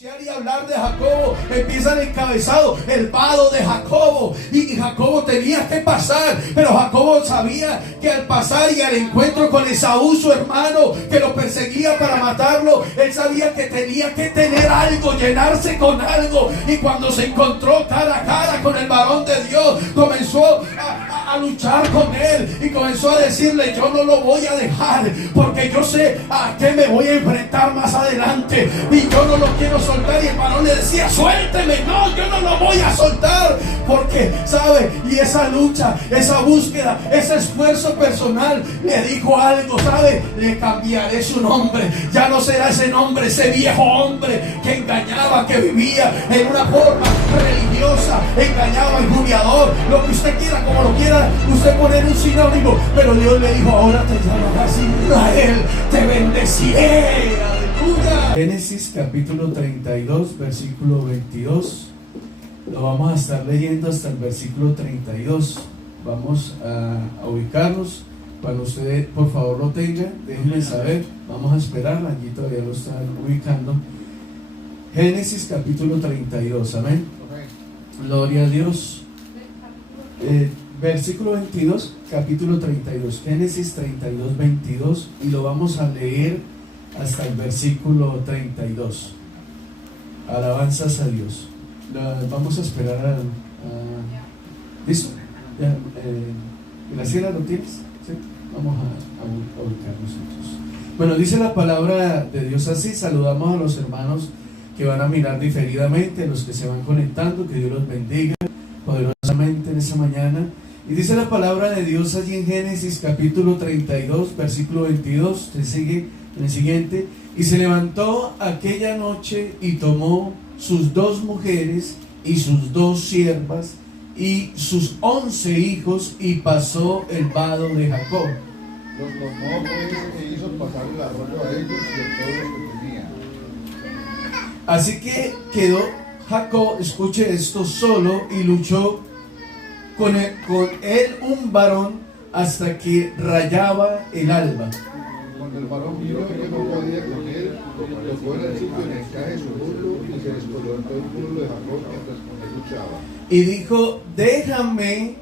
Y hablar de Jacobo, empiezan encabezado el vado de Jacobo, y Jacobo tenía que pasar, pero Jacobo sabía que al pasar y al encuentro con Esaú, su hermano, que lo perseguía para matarlo, él sabía que tenía que tener algo, llenarse con algo, y cuando se encontró cara a cara con el varón de Dios, comenzó a luchar con él y comenzó a decirle: yo no lo voy a dejar, porque yo sé a qué me voy a enfrentar más adelante, y yo no lo quiero soltar. Y el varón le decía: suélteme. No, yo no lo voy a soltar, porque sabe, y esa lucha, esa búsqueda, ese esfuerzo personal le dijo algo, sabe, le cambiaré su nombre. Ya no será ese nombre, ese viejo hombre que engañaba, que vivía en una forma religiosa, engañaba, injuriador, lo que usted quiera, como lo quiera usted poner un sinónimo, pero Dios le dijo: ahora te llamarás Israel, te bendeciré. Aleluya. Génesis capítulo 32 versículo 22. Lo vamos a estar leyendo hasta el versículo 32. Vamos a ubicarnos. Cuando usted por favor lo tenga, déjenme saber. Vamos a esperar, allí todavía lo están ubicando. Génesis capítulo 32, amén. Gloria a Dios. Versículo 22, capítulo 32, Génesis 32, 22, y lo vamos a leer hasta el versículo 32. Alabanzas a Dios. Vamos a esperar ¿listo? Ya, Graciela, ¿lo tienes? ¿Sí? Vamos a ubicar nosotros. Bueno, dice la palabra de Dios así. Saludamos a los hermanos que van a mirar diferidamente, a los que se van conectando, que Dios los bendiga poderosamente en esa mañana. Y dice la palabra de Dios allí en Génesis capítulo 32, versículo 22, se sigue en el siguiente: y se levantó aquella noche y tomó sus 2 mujeres y sus 2 siervas y sus 11 hijos y pasó el vado de Jacob. Los tomó pues e hizo pasar el arroyo a ellos y a todos los que tenían. Así que quedó Jacob, escuche esto, solo, y luchó con él un varón hasta que rayaba el alba. Cuando el varón vio que no podía con él, tocó en el sitio en el encaje de su muslo y se descolgó el muslo de Jacob mientras con él luchaba. Y dijo: déjame,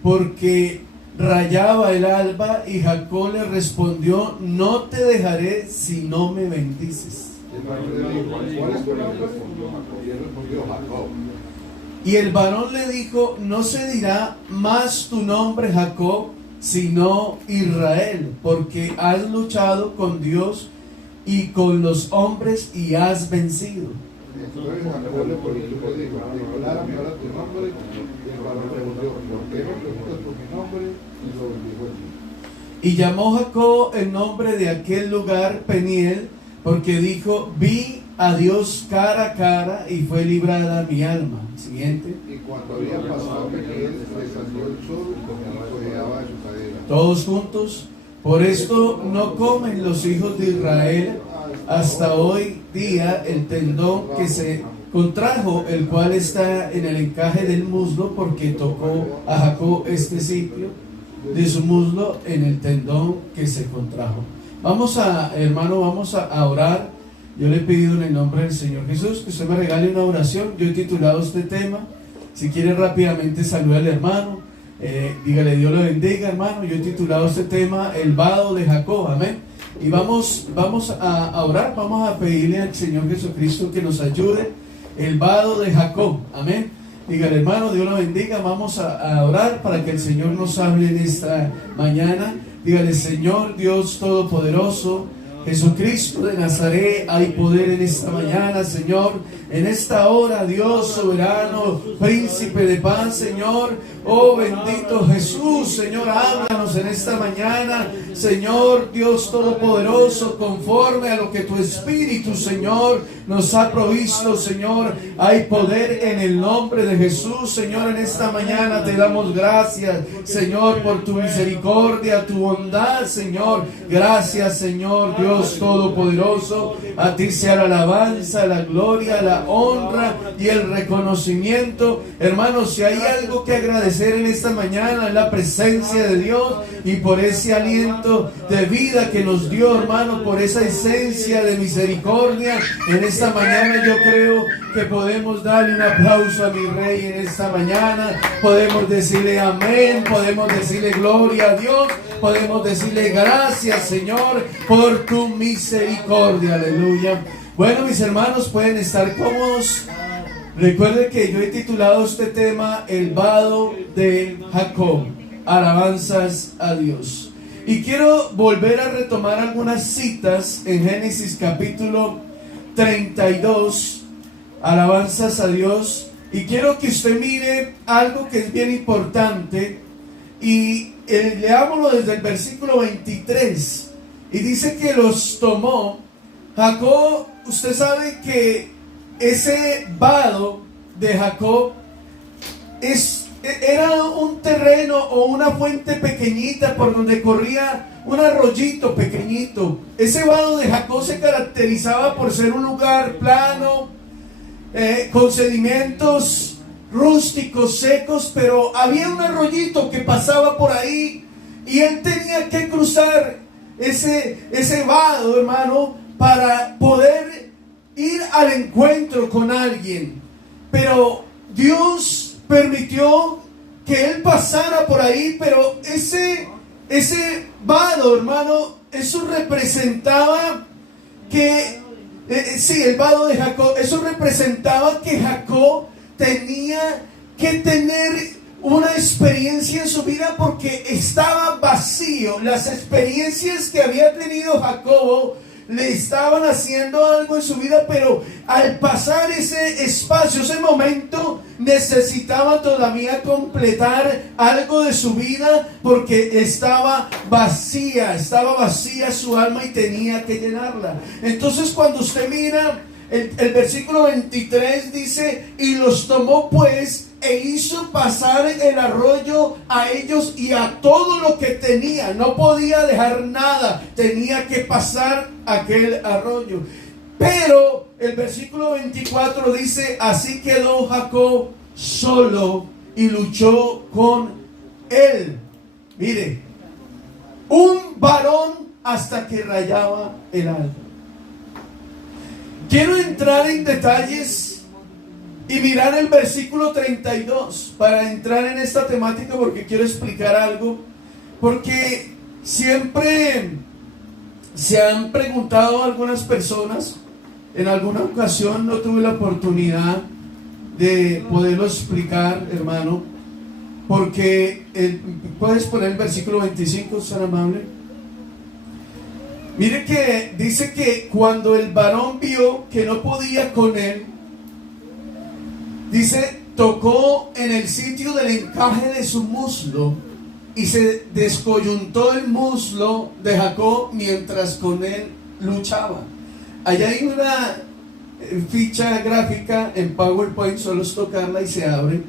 porque rayaba el alba. Y Jacob le respondió: no te dejaré si no me bendices. El varón le dijo: ¿cuál es tu nombre? Y él respondió: Jacob. Y el varón le dijo: no se dirá más tu nombre Jacob, sino Israel, porque has luchado con Dios y con los hombres y has vencido. Entonces Jacob le dijo: declárame ahora tu nombre. Y el varón respondió: ¿por qué me preguntas por mi nombre? Y lo bendijo allí. Y llamó Jacob el nombre de aquel lugar Peniel, porque dijo: vi a Dios cara a cara y fue librada mi alma. Siguiente. Y cuando había pasado Peniel, le salió el sol y cojeaba de su cadera. Todos juntos. Por esto no comen los hijos de Israel hasta hoy día el tendón que se contrajo, el cual está en el encaje del muslo, porque tocó a Jacob este sitio de su muslo en el tendón que se contrajo. Vamos a orar. Yo le he pedido en el nombre del Señor Jesús que usted me regale una oración. Yo he titulado este tema. Si quiere rápidamente saludar al hermano, dígale: Dios le bendiga, hermano. Yo he titulado este tema el vado de Jacob, amén. Y vamos a orar, vamos a pedirle al Señor Jesucristo que nos ayude. El vado de Jacob, amén. Dígale: hermano, Dios lo bendiga. Vamos a orar para que el Señor nos hable en esta mañana. Dígale: Señor Dios Todopoderoso, Jesucristo de Nazaret, hay poder en esta mañana, Señor, en esta hora, Dios soberano, príncipe de paz, Señor. Oh bendito Jesús, Señor, háblanos en esta mañana, Señor Dios Todopoderoso, conforme a lo que tu Espíritu, Señor, nos ha provisto, Señor. Hay poder en el nombre de Jesús, Señor. En esta mañana te damos gracias, Señor, por tu misericordia, tu bondad, Señor. Gracias, Señor Dios Todopoderoso. A ti sea la alabanza, la gloria, la honra y el reconocimiento. Hermanos, si hay algo que agradecer en esta mañana, en la presencia de Dios, y por ese aliento de vida que nos dio, hermano, por esa esencia de misericordia. En esta mañana yo creo que podemos darle un aplauso a mi Rey en esta mañana. Podemos decirle amén, podemos decirle gloria a Dios, podemos decirle gracias, Señor, por tu misericordia. Aleluya. Bueno, mis hermanos, pueden estar cómodos. Recuerde que yo he titulado este tema El vado de Jacob. Alabanzas a Dios. Y quiero volver a retomar algunas citas en Génesis capítulo 32. Alabanzas a Dios. Y quiero que usted mire algo que es bien importante. Y leámoslo desde el versículo 23. Y dice que los tomó Jacob. Usted sabe que ese vado de Jacob era un terreno o una fuente pequeñita por donde corría un arroyito pequeñito. Ese vado de Jacob se caracterizaba por ser un lugar plano, con sedimentos rústicos, secos, pero había un arroyito que pasaba por ahí y él tenía que cruzar ese vado, hermano, para poder ir al encuentro con alguien. Pero Dios permitió que él pasara por ahí, pero ese vado, hermano, eso representaba que el vado de Jacob, eso representaba que Jacob tenía que tener una experiencia en su vida porque estaba vacío. Las experiencias que había tenido Jacobo le estaban haciendo algo en su vida, pero al pasar ese espacio, ese momento, necesitaba todavía completar algo de su vida porque estaba vacía su alma y tenía que llenarla. Entonces, cuando usted mira el versículo 23 dice: y los tomó pues e hizo pasar el arroyo a ellos y a todo lo que tenía. No podía dejar nada, tenía que pasar aquel arroyo. Pero el versículo 24 dice: así quedó Jacob solo y luchó con él. Mire, un varón hasta que rayaba el alba. Quiero entrar en detalles y mirar el versículo 32 para entrar en esta temática, porque quiero explicar algo. Porque siempre se han preguntado algunas personas, en alguna ocasión no tuve la oportunidad de poderlo explicar, hermano, porque puedes poner el versículo 25, ¿tan amable? Mire que dice que cuando el varón vio que no podía con él, dice, tocó en el sitio del encaje de su muslo y se descoyuntó el muslo de Jacob mientras con él luchaba. Allá hay una ficha gráfica en PowerPoint, solo es tocarla y se abre.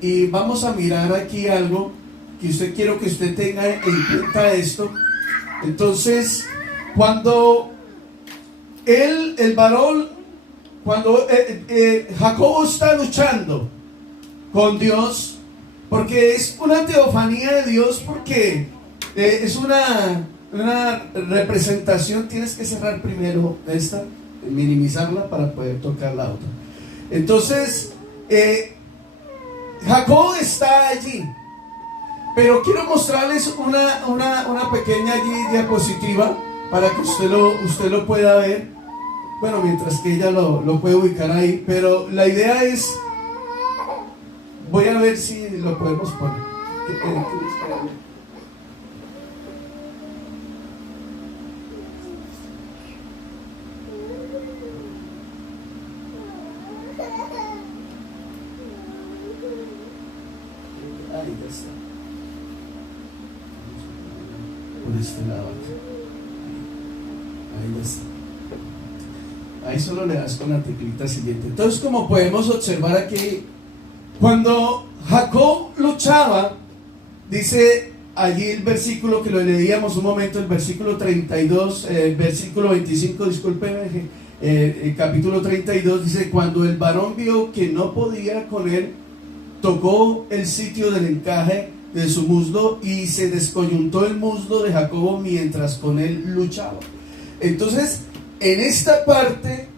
Y vamos a mirar aquí algo que quiero que usted tenga en cuenta esto. Entonces, cuando el varón, cuando Jacobo está luchando con Dios, porque es una teofanía de Dios, porque es una representación. Tienes que cerrar primero esta, minimizarla para poder tocar la otra. Entonces, Jacob está allí, pero quiero mostrarles una pequeña diapositiva para que usted lo pueda ver. Bueno, mientras que ella lo puede ubicar ahí, pero la idea es, voy a ver si lo podemos poner. Ahí está. Por este lado aquí. Ahí está. Ahí solo le das con la teclita siguiente. Entonces, como podemos observar aquí, cuando Jacob luchaba, dice allí el versículo que lo leíamos un momento, el versículo 32, el versículo 25, discúlpeme, el capítulo 32, dice: cuando el varón vio que no podía con él, tocó el sitio del encaje de su muslo y se descoyuntó el muslo de Jacobo mientras con él luchaba. Entonces, en esta parte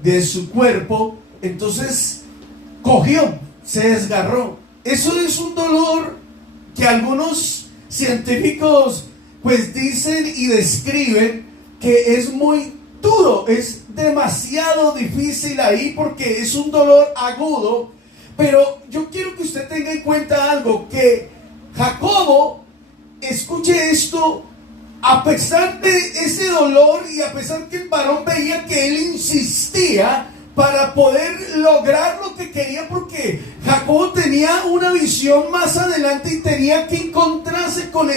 de su cuerpo, entonces cogió, se desgarró. Eso es un dolor que algunos científicos pues dicen y describen que es muy duro, es demasiado difícil ahí porque es un dolor agudo. Pero yo quiero que usted tenga en cuenta algo, que Jacobo, escuche esto, a pesar de ese dolor y a pesar que el varón veía que él insistía para poder lograr lo que quería, porque Jacobo tenía una visión más adelante y tenía que encontrarse con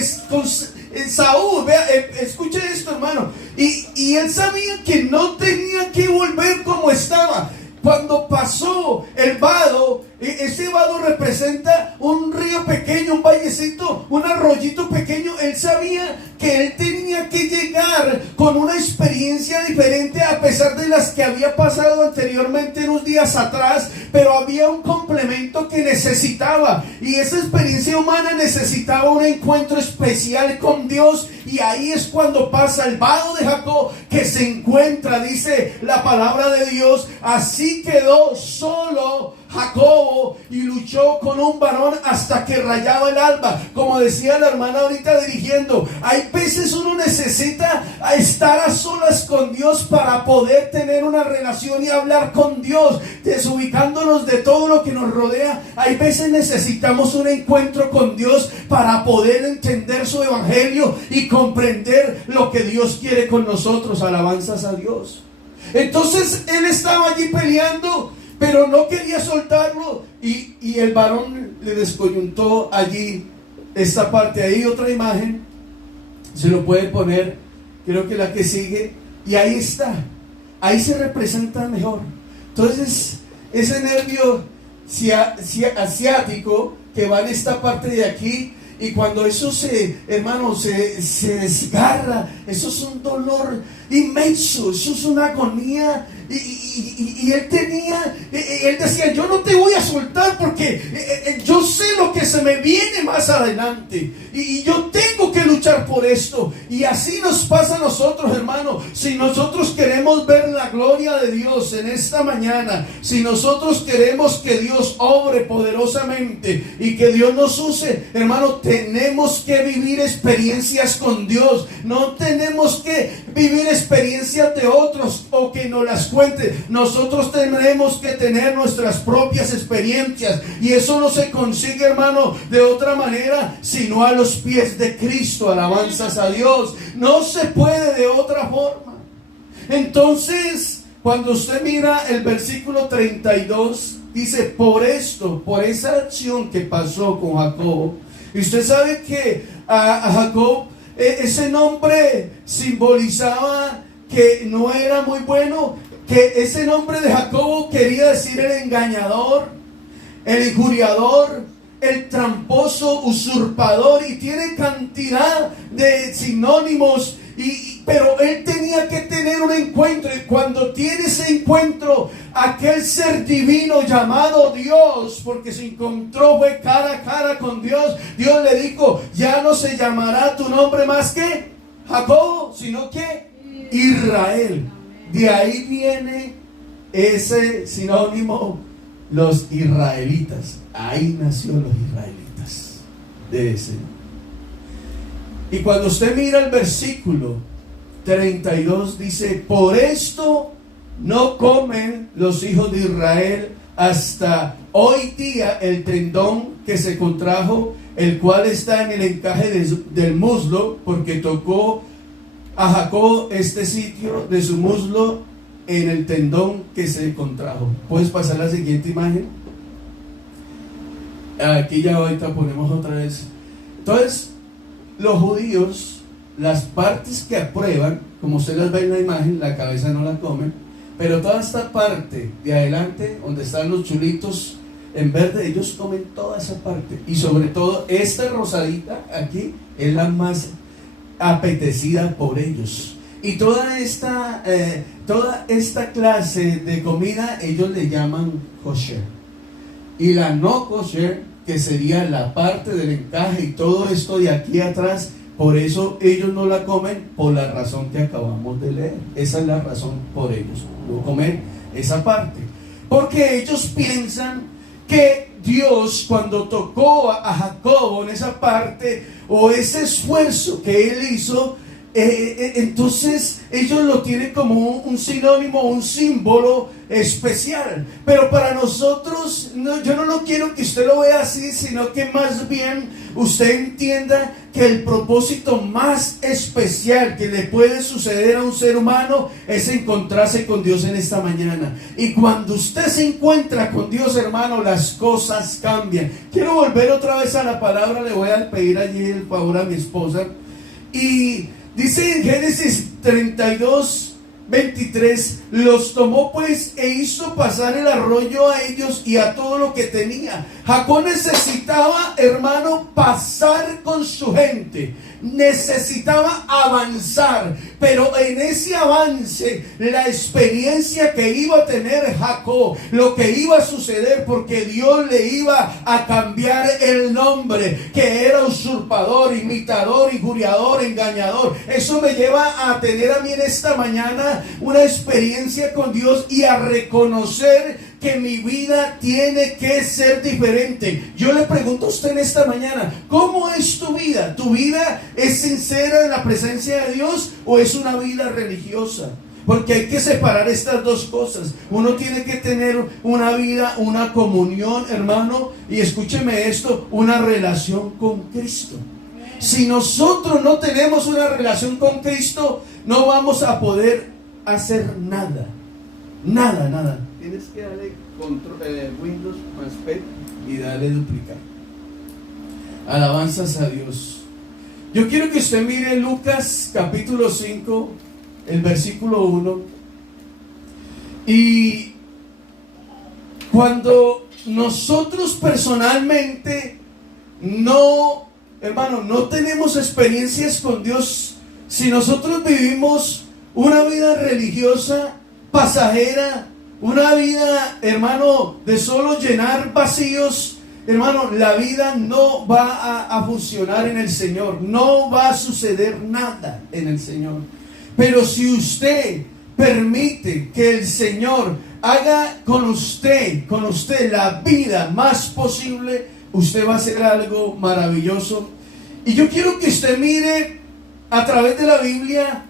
Saúl. Vea, escuche esto, hermano, y él sabía que no tenía que volver como estaba. Cuando pasó el vado, ese vado representa un río pequeño, un vallecito, un arroyito pequeño. Él sabía que él tenía que llegar con una experiencia diferente a pesar de las que había pasado anteriormente unos días atrás, pero había un complemento que necesitaba, y esa experiencia humana necesitaba un encuentro especial con Dios. Y ahí es cuando pasa el vado de Jacob, que se encuentra, dice la palabra de Dios, así quedó solo Jacobo y luchó con un varón hasta que rayaba el alba. Como decía la hermana ahorita dirigiendo, hay veces uno necesita estar a solas con Dios para poder tener una relación y hablar con Dios, desubicándonos de todo lo que nos rodea. Hay veces necesitamos un encuentro con Dios para poder entender su evangelio y comprender lo que Dios quiere con nosotros. Alabanzas a Dios. Entonces él estaba allí peleando, pero no quería soltarlo, y el varón le descoyuntó allí esta parte. Ahí otra imagen, se lo puede poner, creo que la que sigue, y ahí está, ahí se representa mejor. Entonces ese nervio asiático que va en esta parte de aquí, y cuando eso hermano, se desgarra, eso es un dolor inmenso, eso es una agonía. Y él decía, yo no te voy a soltar porque yo sé lo que se me viene más adelante, y yo tengo que luchar por esto. Y así nos pasa a nosotros, hermano. Si nosotros queremos ver la gloria de Dios en esta mañana, si nosotros queremos que Dios obre poderosamente y que Dios nos use, hermano, tenemos que vivir experiencias con Dios. No tenemos que vivir experiencias de otros o que nos las cuenten. Nosotros tenemos que tener nuestras propias experiencias, y eso no se consigue, hermano, de otra manera sino a los pies de Cristo. Alabanzas a Dios. No se puede de otra forma. Entonces, cuando usted mira el versículo 32, dice, por esto, por esa acción que pasó con Jacob. Y usted sabe que a Jacob, ese nombre simbolizaba que no era muy bueno, que ese nombre de Jacobo quería decir el engañador, el injuriador, el tramposo, usurpador, y tiene cantidad de sinónimos. Pero él tenía que tener un encuentro, y cuando tiene ese encuentro, aquel ser divino llamado Dios, porque se encontró, fue cara a cara con Dios. Dios le dijo, ya no se llamará tu nombre más que Jacobo, sino que Israel. De ahí viene ese sinónimo, los israelitas. Ahí nació los israelitas, de ese. Y cuando usted mira el versículo 32, dice, por esto no comen los hijos de Israel hasta hoy día el tendón que se contrajo, el cual está en el encaje del muslo, porque tocó a Jacob este sitio de su muslo en el tendón que se contrajo. ¿Puedes pasar la siguiente imagen? Aquí ya ahorita ponemos otra vez. Entonces, los judíos, las partes que aprueban, como usted las ve en la imagen, la cabeza no la comen, pero toda esta parte de adelante, donde están los chulitos en verde, ellos comen toda esa parte. Y sobre todo esta rosadita aquí es la más apetecida por ellos. Y toda esta clase de comida ellos le llaman kosher. Y la no kosher que sería la parte del encaje y todo esto de aquí atrás. Por eso ellos no la comen, por la razón que acabamos de leer. Esa es la razón por ellos no comer esa parte, porque ellos piensan que Dios, cuando tocó a Jacobo en esa parte, o ese esfuerzo que él hizo, entonces ellos lo tienen como un sinónimo, un símbolo especial. Pero para nosotros, yo no lo quiero que usted lo vea así, sino que más bien usted entienda que el propósito más especial que le puede suceder a un ser humano es encontrarse con Dios en esta mañana. Y cuando usted se encuentra con Dios, hermano, las cosas cambian. Quiero volver otra vez a la palabra. Le voy a pedir allí el favor a mi esposa. Y dice en Génesis 32:23, los tomó pues e hizo pasar el arroyo a ellos y a todo lo que tenía. Jacob necesitaba, hermano, pasar con su gente, necesitaba avanzar, pero en ese avance, la experiencia que iba a tener Jacob, lo que iba a suceder, porque Dios le iba a cambiar el nombre, que era usurpador, imitador, injuriador, engañador. Eso me lleva a tener a mí en esta mañana una experiencia con Dios y a reconocer que mi vida tiene que ser diferente. Yo le pregunto a usted en esta mañana, ¿cómo es tu vida? ¿Tu vida es sincera en la presencia de Dios o es una vida religiosa? Porque hay que separar estas dos cosas. Uno tiene que tener una vida, una comunión, hermano, y escúcheme esto, una relación con Cristo. Si nosotros no tenemos una relación con Cristo, no vamos a poder hacer nada. Nada. Tienes que darle control, Windows más P y darle duplicar. Alabanzas a Dios. Yo quiero que usted mire Lucas capítulo 5, el versículo 1. Y cuando nosotros personalmente hermano, no tenemos experiencias con Dios, si nosotros vivimos una vida religiosa pasajera, una vida, hermano, de solo llenar vacíos, hermano, la vida no va a funcionar en el Señor, no va a suceder nada en el Señor. Pero si usted permite que el Señor haga con usted la vida más posible, usted va a hacer algo maravilloso. Y yo quiero que usted mire a través de la Biblia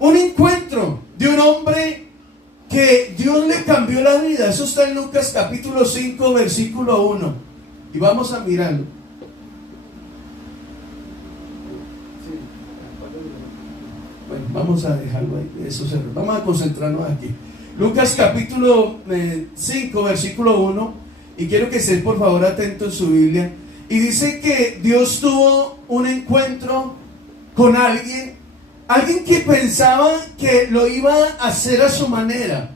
un encuentro de un hombre que Dios le cambió la vida. Eso está en Lucas capítulo 5 versículo 1 y vamos a mirarlo. Bueno, vamos a dejarlo ahí. Vamos a concentrarnos aquí. Lucas capítulo 5 versículo 1, y quiero que estés por favor atento en su Biblia. Y dice que Dios tuvo un encuentro con alguien que pensaba que lo iba a hacer a su manera.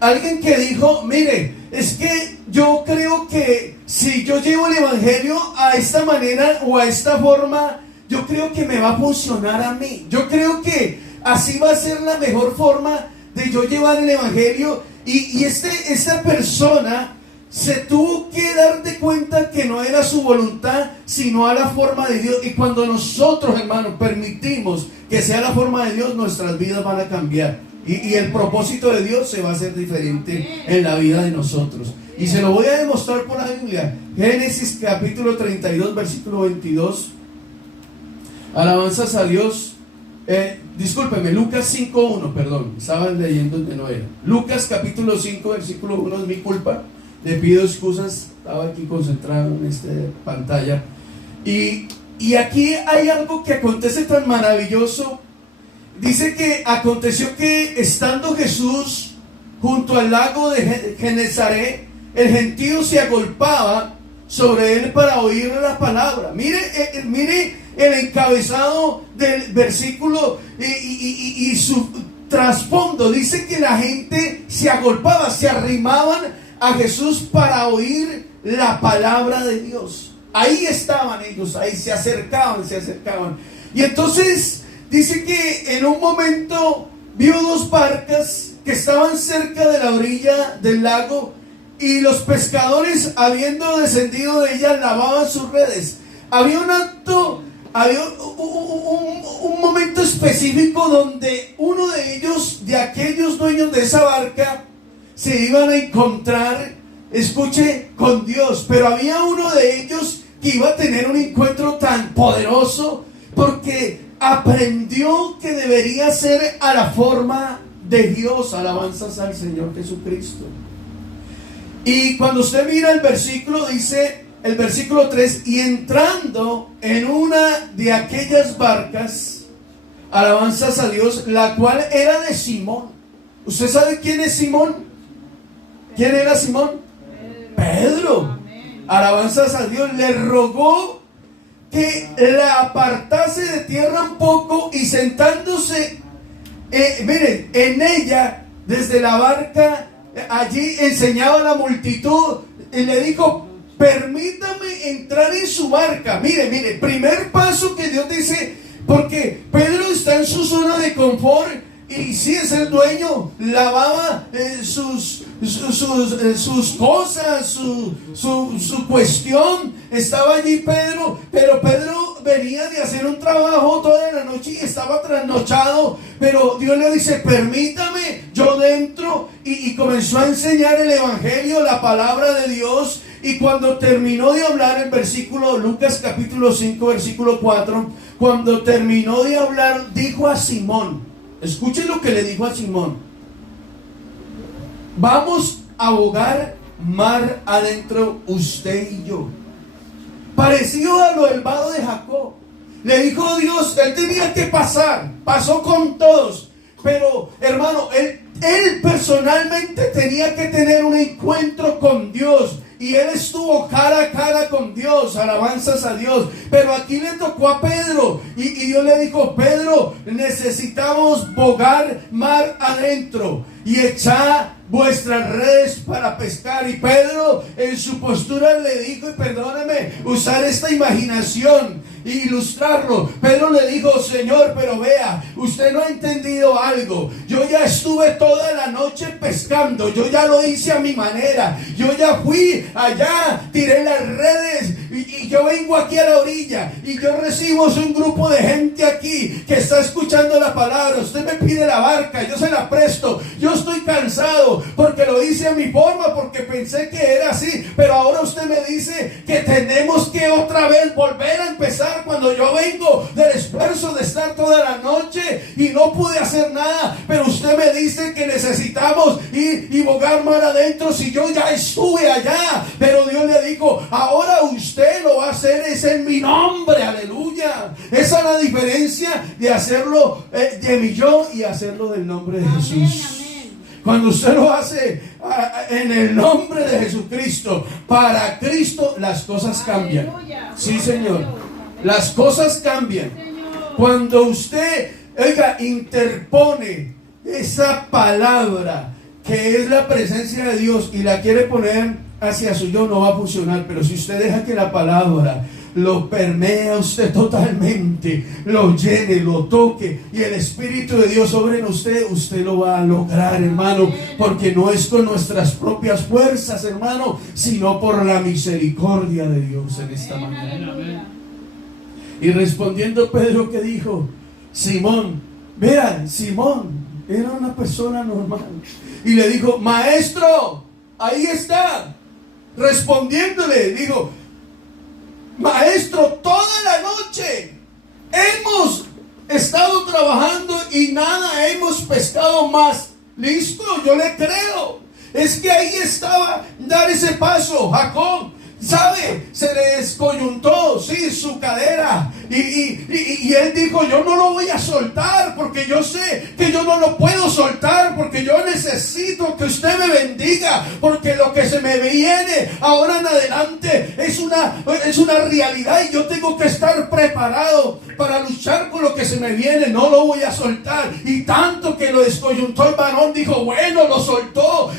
Alguien que dijo, mire, es que yo creo que si yo llevo el evangelio a esta manera o a esta forma, yo creo que me va a funcionar a mí. Yo creo que así va a ser la mejor forma de yo llevar el evangelio. Y esta persona se tuvo que dar de cuenta que no era su voluntad, sino a la forma de Dios. Y cuando nosotros, hermanos, permitimos que sea la forma de Dios, nuestras vidas van a cambiar. Y el propósito de Dios se va a hacer diferente en la vida de nosotros. Y se lo voy a demostrar por la Biblia. Génesis capítulo 32, versículo 22. Alabanzas a Dios. Discúlpeme, Lucas 5.1, perdón. Estaban leyendo donde no era. Lucas capítulo 5, versículo 1, es mi culpa. Le pido excusas, estaba aquí concentrado en esta pantalla. Y aquí hay algo que acontece tan maravilloso. Dice que aconteció que estando Jesús junto al lago de Genezaret, el gentío se agolpaba sobre él para oír la palabra. Mire el encabezado del versículo y su trasfondo. Dice que la gente se agolpaba, se arrimaban a Jesús para oír la palabra de Dios. Ahí estaban ellos, ahí se acercaban. Y entonces dice que en un momento vio dos barcas que estaban cerca de la orilla del lago y los pescadores, habiendo descendido de ella, lavaban sus redes. Había un acto, había un momento específico donde uno de ellos, de aquellos dueños de esa barca, se iban a encontrar, escuche, con Dios. Pero había uno de ellos que iba a tener un encuentro tan poderoso porque aprendió que debería ser a la forma de Dios. Alabanzas al Señor Jesucristo. Y cuando usted mira el versículo, dice el versículo 3: y entrando en una de aquellas barcas, alabanzas a Dios, la cual era de Simón. ¿Usted sabe quién es Simón? ¿Quién era Simón? Pedro. Alabanzas a Dios. Le rogó que la apartase de tierra un poco, y sentándose, miren, en ella, desde la barca, allí enseñaba a la multitud, y le dijo: permítame entrar en su barca. Mire, primer paso que Dios dice, porque Pedro está en su zona de confort, y sí es el dueño, lavaba sus cosas, su cuestión, estaba allí Pedro, pero Pedro venía de hacer un trabajo toda la noche y estaba trasnochado, pero Dios le dice: permítame, yo dentro, y comenzó a enseñar el evangelio, la palabra de Dios. Y cuando terminó de hablar, el versículo, Lucas capítulo 5 versículo 4, cuando terminó de hablar, dijo a Simón, escuchen lo que le dijo a Simón: vamos a bogar mar adentro, usted y yo. Parecido a lo del vado de Jacob. Le dijo Dios, él tenía que pasar, pasó con todos, pero hermano, él personalmente tenía que tener un encuentro con Dios. Y él estuvo cara a cara con Dios, alabanzas a Dios. Pero aquí le tocó a Pedro, y Dios le dijo: Pedro, necesitamos bogar mar adentro y echar vuestras redes para pescar. Y Pedro en su postura le dijo, y perdóneme usar esta imaginación e ilustrarlo, Pedro le dijo: Señor, pero vea, usted no ha entendido algo. Yo ya estuve toda la noche pescando, yo ya lo hice a mi manera, yo ya fui allá, tiré las redes, y yo vengo aquí a la orilla, y yo recibo un grupo de gente aquí que está escuchando la palabra. Usted me pide la barca, yo se la presto. Yo estoy cansado porque lo hice a mi forma, porque pensé que era así, pero ahora usted me dice que tenemos que otra vez volver a empezar, cuando yo vengo del esfuerzo de estar toda la noche y no pude hacer nada. Pero usted me dice que necesitamos ir y bogar mar adentro, si yo ya estuve allá. Pero Dios le dijo: ahora usted lo va a hacer, es en mi nombre, aleluya. Esa es la diferencia de hacerlo de mi yo y hacerlo del nombre de Jesús. Cuando usted lo hace en el nombre de Jesucristo, para Cristo, las cosas cambian. Sí, Señor. Las cosas cambian. Cuando usted, oiga, interpone esa palabra que es la presencia de Dios y la quiere poner hacia su yo, no va a funcionar. Pero si usted deja que la palabra lo permea usted totalmente, lo llene, lo toque, y el Espíritu de Dios sobre en usted, usted lo va a lograr, hermano, porque no es con nuestras propias fuerzas, hermano, sino por la misericordia de Dios en esta mañana. Y respondiendo Pedro, ¿qué dijo? Simón, vean, Simón era una persona normal, y le dijo: maestro, ahí está. Respondiéndole, dijo: maestro, toda la noche hemos estado trabajando y nada hemos pescado más. Listo, yo le creo. Es que ahí estaba, dar ese paso, Jacob. ¿Sabe? Se le descoyuntó, sí, su cadera. Y él dijo: yo no lo voy a soltar, porque yo sé que yo no lo puedo soltar, porque yo necesito que usted me bendiga, porque lo que se me viene ahora en adelante es una realidad, y yo tengo que estar preparado para luchar con lo que se me viene. No lo voy a soltar. Y tanto que lo descoyuntó el varón, dijo: bueno, lo soltó.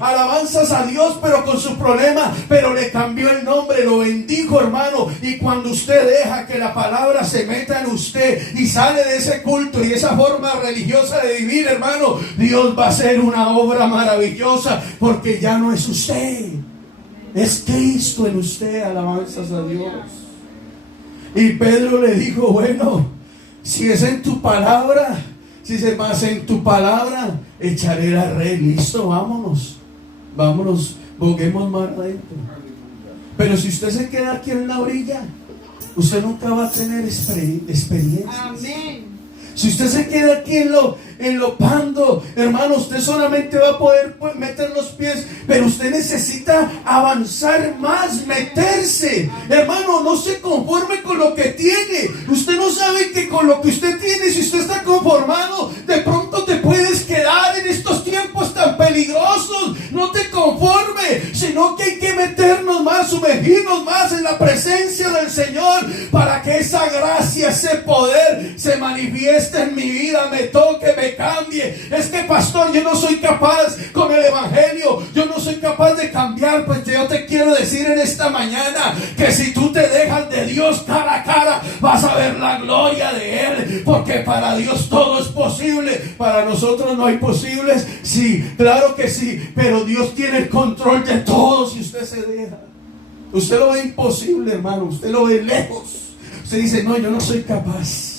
alabanzas a Dios, pero con su problema, pero le cambió el nombre, lo bendijo, hermano. Y cuando usted deja que la palabra se meta en usted y sale de ese culto y esa forma religiosa de vivir, hermano, Dios va a hacer una obra maravillosa, porque ya no es usted, es Cristo en usted. Alabanzas a Dios. Y Pedro le dijo, bueno, si es en tu palabra, si se pasa en tu palabra, echaré la red. Listo, vámonos, boguemos más adentro. Pero si usted se queda aquí en la orilla, usted nunca va a tener experiencias. Amén. Si usted se queda aquí en lo pando, hermano, usted solamente va a poder meter los pies, pero usted necesita avanzar más, meterse. Hermano, no se conforme con lo que tiene. Usted no sabe que con lo que usted tiene, si usted está conformado, de pronto te puedes quedar en estos tiempos tan peligrosos. No te conforme, sino que hay que meternos más, sumergirnos más en la presencia del Señor, para que esa gracia, ese poder se manifieste en mi vida, me toque, me cambie. Es que, pastor, yo no soy capaz con el evangelio, yo no soy capaz de cambiar. Pues yo te quiero decir en esta mañana que si tú te dejas de Dios cara a cara, vas a ver la gloria de Él, porque para Dios todo es posible. Para nosotros no hay posibles, sí, claro que sí, pero Dios tiene el control de todo. Si usted se deja, usted lo ve imposible, hermano, usted lo ve lejos, usted dice, no, yo no soy capaz.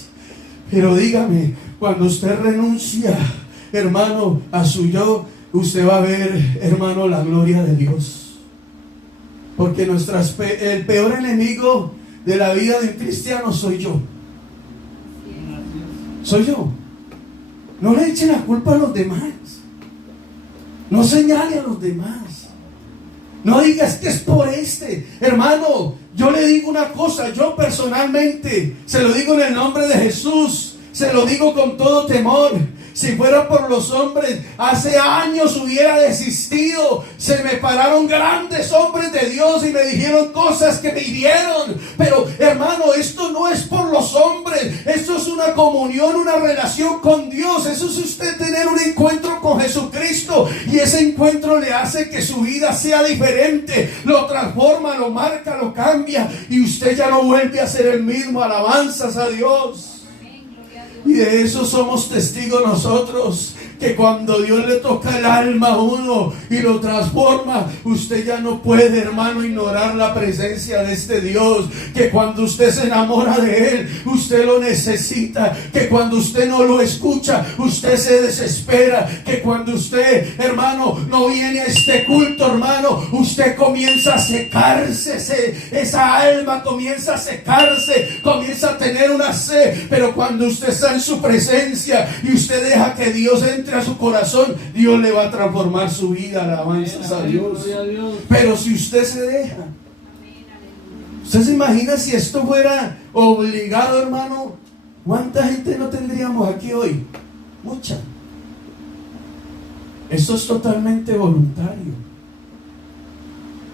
Pero dígame, cuando usted renuncia, hermano, a su yo, usted va a ver, hermano, la gloria de Dios. Porque el peor enemigo de la vida de un cristiano soy yo. Soy yo. No le echen la culpa a los demás. No señale a los demás. No digas que es por hermano. Yo le digo una cosa, yo personalmente se lo digo en el nombre de Jesús, se lo digo con todo temor. Si fuera por los hombres, hace años hubiera desistido. Se me pararon grandes hombres de Dios y me dijeron cosas que me hirieron. Pero, hermano, esto no es por los hombres. Esto es una comunión, una relación con Dios. Eso es usted tener un encuentro con Jesucristo. Y ese encuentro le hace que su vida sea diferente. Lo transforma, lo marca, lo cambia. Y usted ya no vuelve a ser el mismo. Alabanzas a Dios. Y de eso somos testigos nosotros, que cuando Dios le toca el alma a uno y lo transforma, usted ya no puede, hermano, ignorar la presencia de este Dios. Que cuando usted se enamora de Él, usted lo necesita. Que cuando usted no lo escucha, usted se desespera. Que cuando usted, hermano, no viene a este culto, hermano, usted comienza a secarse. Esa alma comienza a secarse, comienza a tener una sed. Pero cuando usted está en su presencia y usted deja que Dios entre a su corazón, Dios le va a transformar su vida. Alabanzas a Dios. Pero si usted se deja, ¿usted se imagina si esto fuera obligado, hermano? ¿Cuánta gente no tendríamos aquí hoy? Mucha. Esto es totalmente voluntario.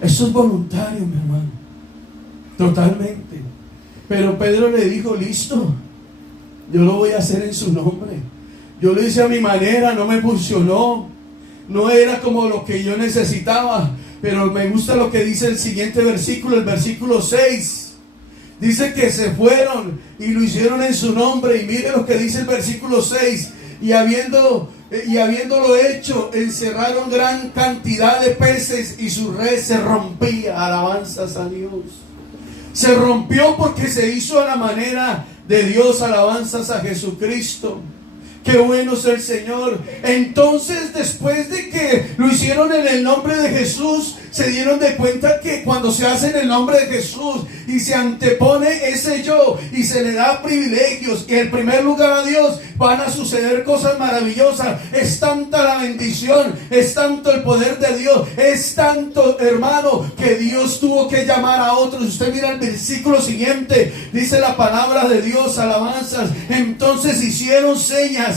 Eso es voluntario, mi hermano. Totalmente. Pero Pedro le dijo, listo, yo lo voy a hacer en su nombre. Yo lo hice a mi manera, no me funcionó. No era como lo que yo necesitaba. Pero me gusta lo que dice el siguiente versículo, el versículo 6. Dice que se fueron y lo hicieron en su nombre. Y mire lo que dice el versículo 6. Y habiéndolo hecho, encerraron gran cantidad de peces y su red se rompía. Alabanzas a Dios. Se rompió porque se hizo a la manera de Dios. Alabanzas a Jesucristo. Qué bueno es el Señor. Entonces, después de que lo hicieron en el nombre de Jesús, se dieron de cuenta que cuando se hace en el nombre de Jesús y se antepone ese yo y se le da privilegios y en primer lugar a Dios, van a suceder cosas maravillosas. Es tanta la bendición, es tanto el poder de Dios, es tanto, hermano, que Dios tuvo que llamar a otros. Usted mira el versículo siguiente, dice la palabra de Dios, alabanzas. Entonces hicieron señas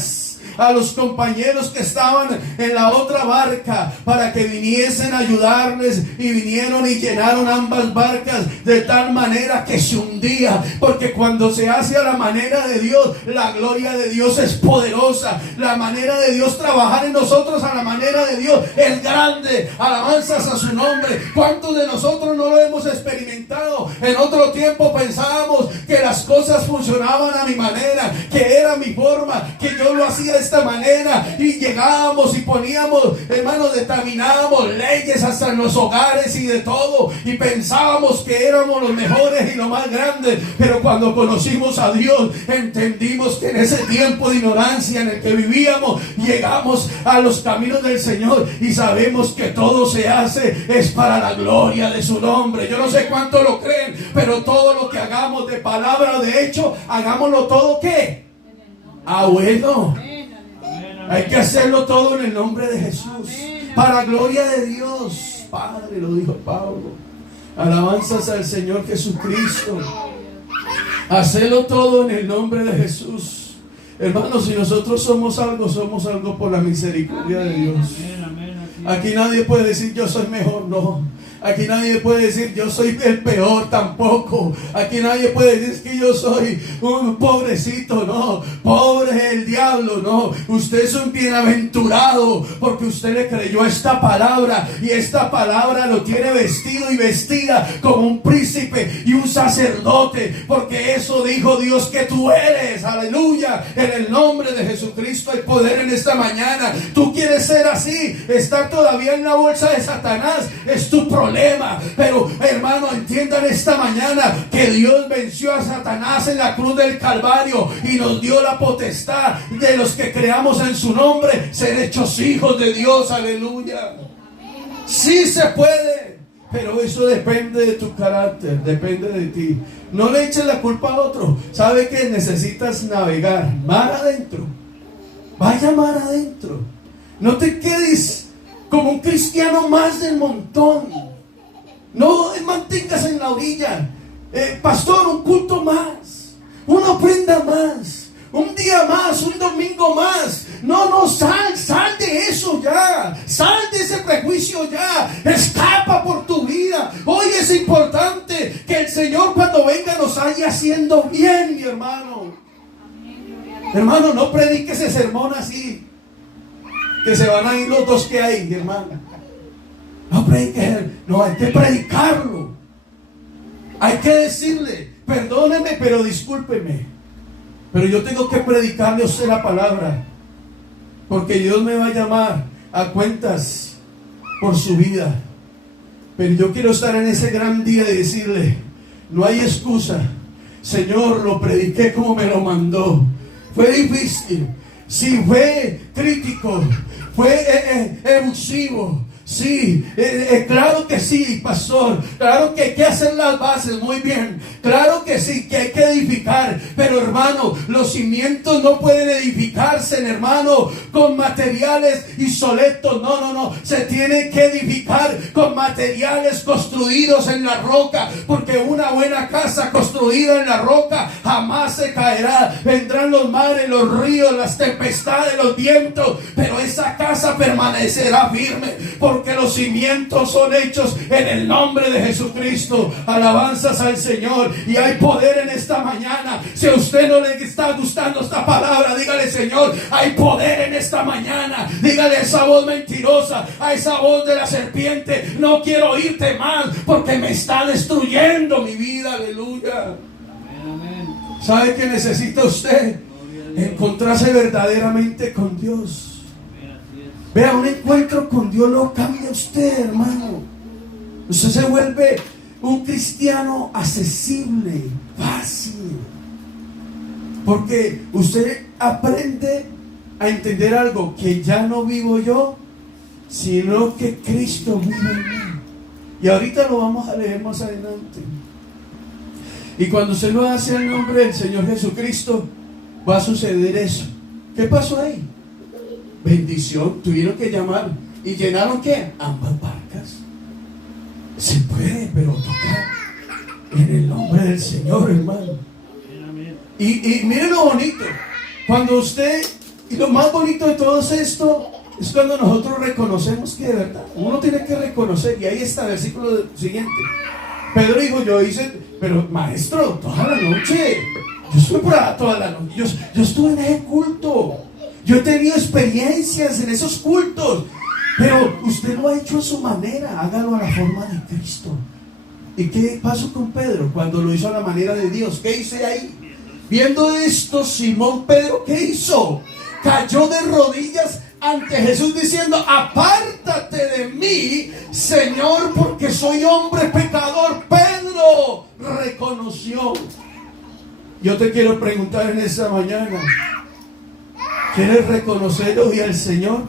a los compañeros que estaban en la otra barca para que viniesen a ayudarles, y vinieron y llenaron ambas barcas de tal manera que se hundía, porque cuando se hace a la manera de Dios, la gloria de Dios es poderosa. La manera de Dios trabajar en nosotros a la manera de Dios es grande. Alabanzas a su nombre. ¿Cuántos de nosotros no lo hemos experimentado? En otro tiempo pensábamos que las cosas funcionaban a mi manera, que era mi forma, que yo lo hacía de esta manera, y llegábamos y poníamos, hermanos, determinábamos leyes hasta en los hogares y de todo, y pensábamos que éramos los mejores y los más grandes. Pero cuando conocimos a Dios, entendimos que en ese tiempo de ignorancia en el que vivíamos, llegamos a los caminos del Señor y sabemos que todo se hace es para la gloria de su nombre. Yo no sé cuánto lo creen, pero todo lo que hagamos de palabra o de hecho, hagámoslo todo ¿qué? Bueno, hay que hacerlo todo en el nombre de Jesús, para gloria de Dios Padre, lo dijo Pablo. Alabanzas al Señor Jesucristo. Hacerlo todo en el nombre de Jesús. Hermanos, si nosotros somos algo por la misericordia de Dios. Aquí nadie puede decir yo soy mejor, no. Aquí nadie puede decir yo soy el peor, tampoco. Aquí nadie puede decir que yo soy un pobrecito, no. Pobre es el diablo, no. Usted es un bienaventurado porque usted le creyó esta palabra, y esta palabra lo tiene vestido y vestida como un príncipe y un sacerdote, porque eso dijo Dios que tú eres. Aleluya. En el nombre de Jesucristo hay poder en esta mañana. Tú quieres ser así, estar todavía en la bolsa de Satanás, es tu problema. Pero hermano, entiendan esta mañana que Dios venció a Satanás en la cruz del Calvario y nos dio la potestad de los que creamos en su nombre ser hechos hijos de Dios. Aleluya. Sí se puede, pero eso depende de tu carácter, depende de ti. No le eches la culpa a otro. Sabe que necesitas navegar mar adentro. Vaya mar adentro. No te quedes como un cristiano más del montón. No mantengas en la orilla. Pastor, un culto más, una ofrenda más, un día más, un domingo más. No, sal de eso ya. Sal de ese prejuicio ya. Escapa por tu vida. Hoy es importante que el Señor cuando venga nos haya haciendo bien, mi hermano. Hermano, no predique ese sermón así, que se van a ir los dos que hay, mi hermano. No predique, no, hay que predicarlo. Hay que decirle, perdóneme, pero discúlpeme, pero yo tengo que predicarle a usted la palabra, porque Dios me va a llamar a cuentas por su vida. Pero yo quiero estar en ese gran día y decirle, no hay excusa. Señor, lo prediqué como me lo mandó. Fue difícil, sí, fue crítico, fue efusivo. Sí, claro que sí, pastor. Claro que hay que hacer las bases, muy bien. Claro que sí, que hay que edificar. Pero hermano, los cimientos no pueden edificarse, hermano, con materiales obsoletos. No. Se tiene que edificar con materiales construidos en la roca. Porque una buena casa construida en la roca jamás se caerá. Vendrán los mares, los ríos, las tempestades, los vientos, pero esa casa permanecerá firme, porque los cimientos son hechos en el nombre de Jesucristo. Alabanzas al Señor. Y hay poder en esta mañana. Si a usted no le está gustando esta palabra, dígale: Señor, hay poder en esta mañana. Dígale a esa voz mentirosa, a esa voz de la serpiente: no quiero oírte más porque me está destruyendo mi vida. Aleluya. ¿Sabe qué necesita usted? Encontrarse verdaderamente con Dios. Vea, un encuentro con Dios lo cambia usted, hermano. Usted se vuelve un cristiano accesible, fácil. Porque usted aprende a entender algo: que ya no vivo yo, sino que Cristo vive en mí. Y ahorita lo vamos a leer más adelante. Y cuando usted lo hace en nombre del Señor Jesucristo, va a suceder eso. ¿Qué pasó ahí? Bendición. Tuvieron que llamar. ¿Y llenaron qué? Ambas barcas. Se puede, pero tocar en el nombre del Señor, hermano. Y miren lo bonito. Cuando usted Y lo más bonito de todo esto es cuando nosotros reconocemos que de verdad uno tiene que reconocer. Y ahí está el versículo siguiente. Pedro dijo, yo hice, pero maestro, toda la noche, yo estuve por allá toda la noche, yo estuve en ese culto, yo he tenido experiencias en esos cultos, pero usted lo ha hecho a su manera, hágalo a la forma de Cristo. ¿Y qué pasó con Pedro cuando lo hizo a la manera de Dios? ¿Qué hice ahí? Viendo esto, Simón Pedro, ¿qué hizo? Cayó de rodillas ante Jesús diciendo, apártate de mí, Señor, porque soy hombre pecador. Pedro reconoció. Yo te quiero preguntar en esta mañana, ¿quieres reconocer hoy al Señor?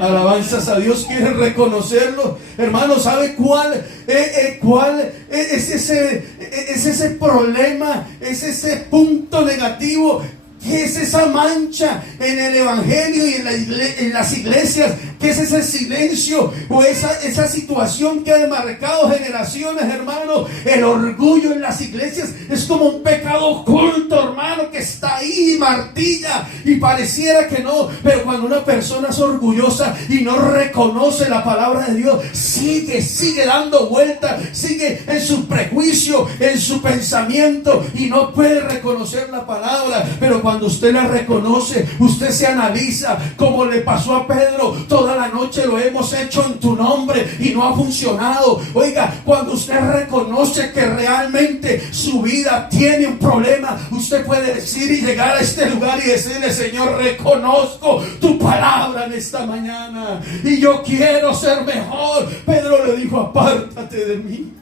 Alabanzas a Dios, ¿quieres reconocerlo? Hermano, ¿sabe cuál es ese problema? Es ese punto negativo. ¿Qué es esa mancha en el evangelio y en las iglesias? ¿Qué es ese silencio o esa situación que ha marcado generaciones, hermano? El orgullo en las iglesias es como un pecado oculto, hermano, que está ahí, martilla, y pareciera que no, pero cuando una persona es orgullosa y no reconoce la palabra de Dios, sigue dando vueltas, sigue en su prejuicio, en su pensamiento, y no puede reconocer la palabra. Pero cuando usted la reconoce, usted se analiza, como le pasó a Pedro, toda la noche lo hemos hecho en tu nombre y no ha funcionado. Oiga, cuando usted reconoce que realmente su vida tiene un problema, usted puede decir y llegar a este lugar y decirle, Señor, reconozco tu palabra en esta mañana y yo quiero ser mejor. Pedro le dijo, apártate de mí,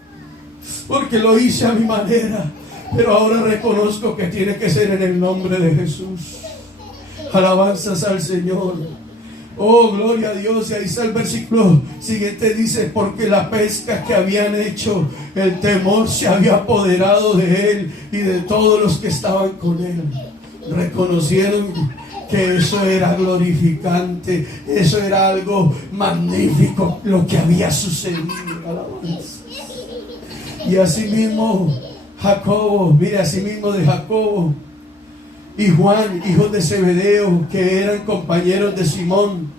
porque lo hice a mi manera, pero ahora reconozco que tiene que ser en el nombre de Jesús. Alabanzas al Señor. Oh, gloria a Dios. Y ahí está el versículo siguiente, dice, porque la pesca que habían hecho, el temor se había apoderado de él y de todos los que estaban con él. Reconocieron que eso era glorificante, eso era algo magnífico lo que había sucedido. Alabanza. Y así mismo Jacobo, mire, así mismo de Jacobo y Juan, hijos de Zebedeo, que eran compañeros de Simón.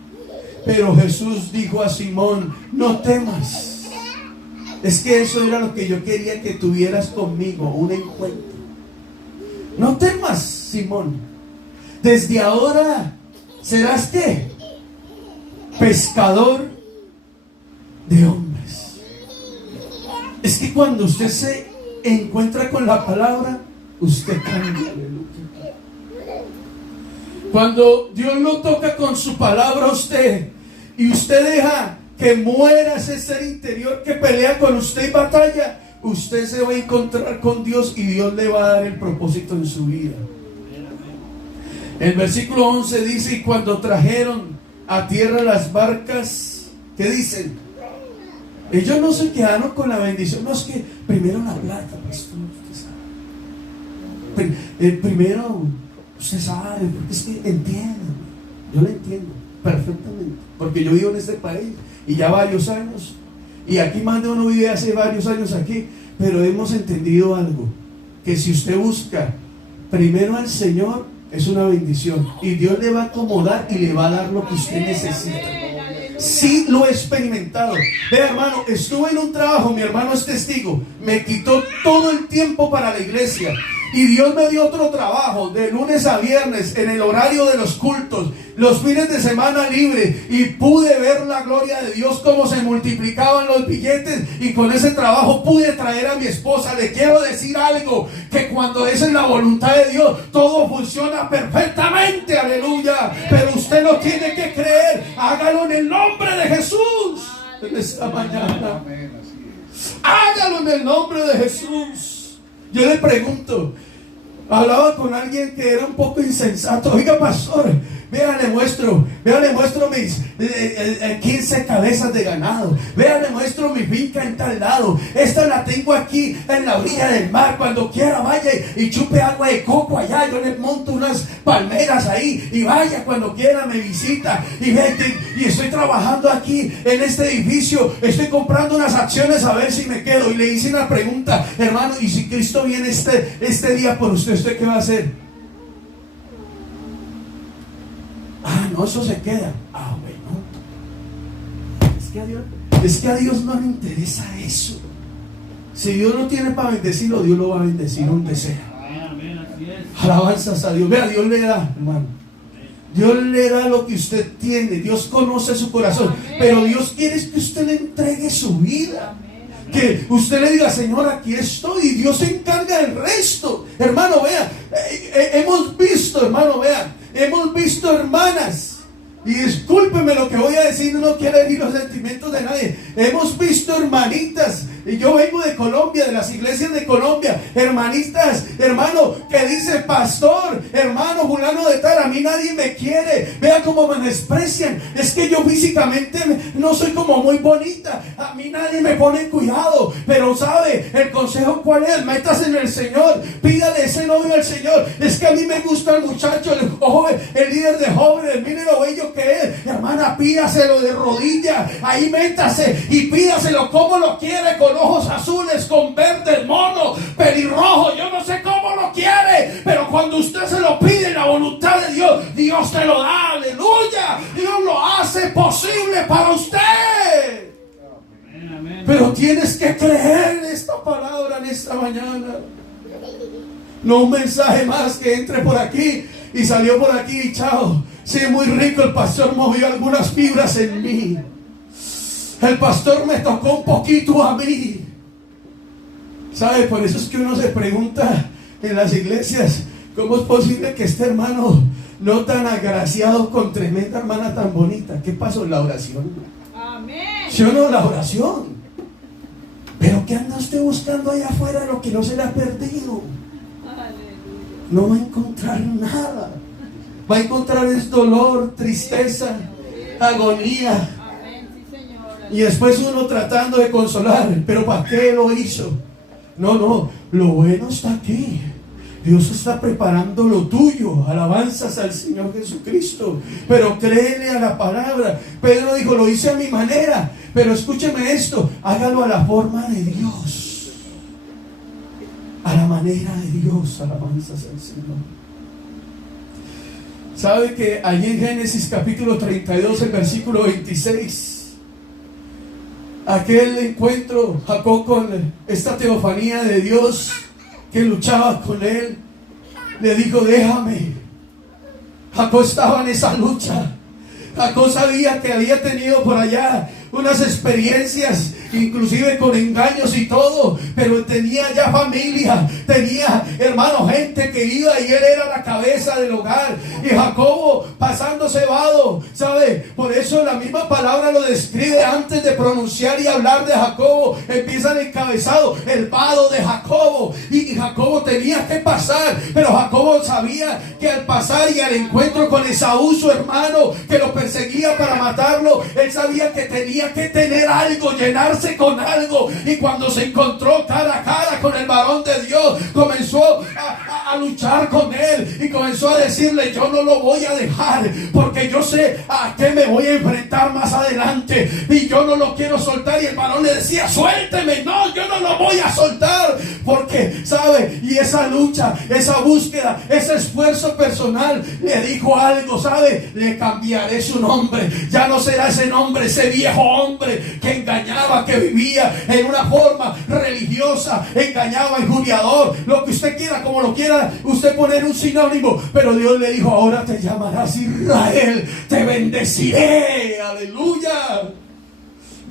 Pero Jesús dijo a Simón, no temas. Es que eso era lo que yo quería que tuvieras conmigo, un encuentro. No temas, Simón. Desde ahora serás ¿qué? Pescador de hombres. Es que cuando usted se encuentra con la palabra, usted cambia. Cuando Dios lo toca con su palabra a usted y usted deja que muera ese ser interior que pelea con usted y batalla, usted se va a encontrar con Dios y Dios le va a dar el propósito en su vida. El versículo 11 dice, y cuando trajeron a tierra las barcas, ¿qué dicen? Ellos no se quedaron con la bendición. No, es que primero la plata, pastor, usted sabe. Primero, usted sabe, porque es que entiendo. Yo lo entiendo perfectamente, porque yo vivo en este país y ya varios años, y aquí más de uno vive hace varios años aquí, pero hemos entendido algo, que si usted busca primero al Señor, es una bendición, y Dios le va a acomodar y le va a dar lo que usted necesita. Sí, lo he experimentado. Vea, hermano, estuve en un trabajo, mi hermano es testigo, me quitó todo el tiempo para la iglesia, y Dios me dio otro trabajo de lunes a viernes en el horario de los cultos, los fines de semana libre, y pude ver la gloria de Dios, cómo se multiplicaban los billetes, y con ese trabajo pude traer a mi esposa. Le quiero decir algo, que cuando esa es la voluntad de Dios, todo funciona perfectamente, aleluya. Pero usted lo tiene que creer. Hágalo en el nombre de Jesús en esta mañana. Hágalo en el nombre de Jesús. Yo le pregunto, hablaba con alguien que era un poco insensato. Oiga, pastor, vea, le muestro mis 15 cabezas de ganado. Vea, le muestro mi finca en tal lado. Esta la tengo aquí en la orilla del mar. Cuando quiera vaya y chupe agua de coco allá. Yo le monto unas palmeras ahí y vaya cuando quiera, me visita. Y vea, y estoy trabajando aquí en este edificio. Estoy comprando unas acciones a ver si me quedo. Y le hice una pregunta, hermano, y si Cristo viene este día por usted, ¿usted qué va a hacer? no, eso se queda. Ah, bueno. Es que a Dios no le interesa eso. Si Dios no tiene para bendecirlo, Dios lo va a bendecir donde sea. Alabanzas a Dios. Vea, Dios le da, hermano. Dios le da lo que usted tiene. Dios conoce su corazón. Pero Dios quiere que usted le entregue su vida. Que usted le diga, Señor, aquí estoy, y Dios se encarga del resto. Hermano, vea, hemos visto, hermano, vea, hemos visto hermanas, y discúlpeme lo que voy a decir, no quiero herir los sentimientos de nadie. Hemos visto hermanitas, y yo vengo de Colombia, de las iglesias de Colombia, hermanitas, hermano, que dice, pastor, hermano, fulano de tal, a mí nadie me quiere, vea cómo me desprecian, es que yo físicamente no soy como muy bonita, a mí nadie me pone en cuidado, pero sabe, el consejo cuál es, métase en el Señor, pídale ese novio al Señor, es que a mí me gusta el muchacho, el joven, el líder de jóvenes, mire lo bello que es, hermana, pídaselo de rodillas, ahí métase y pídaselo como lo quiere, con ojos azules, con verde, mono, pelirrojo, yo no sé cómo lo quiere, pero cuando usted se lo pide en la voluntad de Dios, Dios te lo da, aleluya, Dios lo hace posible para usted. Pero tienes que creer en esta palabra en esta mañana. No un mensaje más que entre por aquí y salió por aquí y chao. Sí, muy rico, el pastor movió algunas fibras en mí. El pastor me tocó un poquito a mí. ¿Sabe? Por eso es que uno se pregunta en las iglesias, ¿cómo es posible que este hermano no tan agraciado con tremenda hermana tan bonita? ¿Qué pasó? La oración. Amén. ¿Sí o no? La oración. Pero ¿qué anda usted buscando allá afuera lo que no se le ha perdido? Aleluya. No va a encontrar nada. Va a encontrar es dolor, tristeza, agonía. Amén, sí, Señor. Y después uno tratando de consolar. ¿Pero para qué lo hizo? No, lo bueno está aquí. Dios está preparando lo tuyo. Alabanzas al Señor Jesucristo. Pero créele a la palabra. Pedro dijo, lo hice a mi manera. Pero escúcheme esto, hágalo a la forma de Dios. A la manera de Dios. Alabanzas al Señor. ¿Sabe que allí en Génesis capítulo 32, el versículo 26, aquel encuentro Jacob con esta teofanía de Dios que luchaba con él, le dijo, déjame. Jacob estaba en esa lucha. Jacob sabía que había tenido por allá unas experiencias, inclusive con engaños y todo, pero tenía ya familia, tenía, hermano, gente que iba y él era la cabeza del hogar. Y Jacobo pasando cebado, ¿sabe? Por eso la misma palabra lo describe antes de pronunciar y hablar de Jacobo. Empieza el encabezado, el vado de Jacobo. Y Jacobo tenía que pasar, pero Jacobo sabía que al pasar y al encuentro con Esaú, su hermano, que lo perseguía para matarlo, él sabía que tenía que tener algo, llenarse con algo. Y cuando se encontró cara a cara con el varón de Dios, comenzó a luchar con él y comenzó a decirle, yo no lo voy a dejar porque yo sé a qué me voy a enfrentar más adelante y yo no lo quiero soltar. Y el varón le decía, suélteme. No, yo no lo voy a soltar porque, ¿sabe? Y esa lucha, esa búsqueda, ese esfuerzo personal le dijo algo, ¿sabe? Le cambiaré su nombre. Ya no será ese nombre, ese viejo hombre que engañaba, que vivía en una forma religiosa, engañaba, injuriador, lo que usted quiera, como lo quiera usted poner un sinónimo. Pero Dios le dijo, ahora te llamarás Israel, te bendeciré. Aleluya.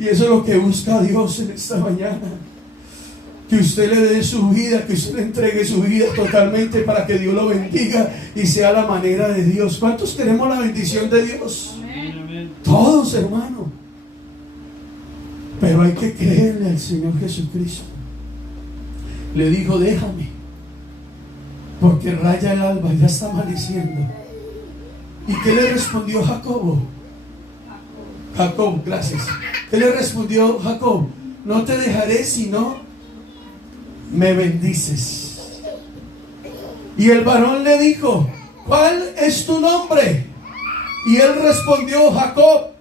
Y eso es lo que busca Dios en esta mañana, que usted le dé su vida, que usted le entregue su vida totalmente para que Dios lo bendiga y sea la manera de Dios. ¿Cuántos queremos la bendición de Dios? Amén. Todos, hermano. Pero hay que creerle al Señor Jesucristo. Le dijo, déjame, porque raya el alba, ya está amaneciendo. ¿Y qué le respondió Jacobo? Jacob, gracias. ¿Qué le respondió Jacob? No te dejaré si no me bendices. Y el varón le dijo, ¿cuál es tu nombre? Y él respondió, Jacob.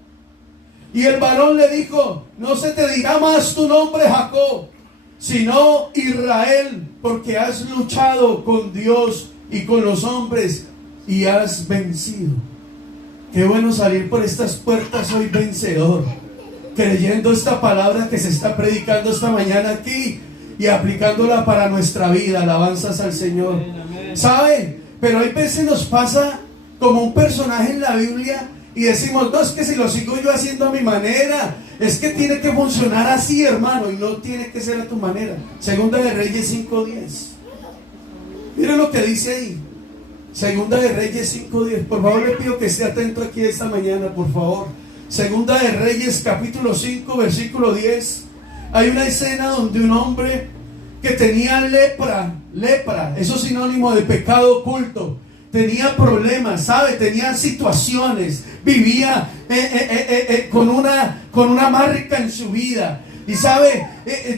Y el varón le dijo, no se te dirá más tu nombre Jacob, sino Israel, porque has luchado con Dios y con los hombres y has vencido. Qué bueno salir por estas puertas hoy vencedor, creyendo esta palabra que se está predicando esta mañana aquí y aplicándola para nuestra vida. Alabanzas al Señor. ¿Sabe? Pero hay veces nos pasa como un personaje en la Biblia y decimos, no, es que si lo sigo yo haciendo a mi manera, es que tiene que funcionar así, hermano, y no tiene que ser a tu manera. Segunda de Reyes 5:10. Mire lo que dice ahí. Segunda de Reyes 5:10. Por favor, le pido que esté atento aquí esta mañana, por favor. Segunda de Reyes, capítulo 5, versículo 10. Hay una escena donde un hombre que tenía lepra, eso es sinónimo de pecado oculto, tenía problemas, ¿sabe? Tenía situaciones, vivía con una marca en su vida. Y sabe,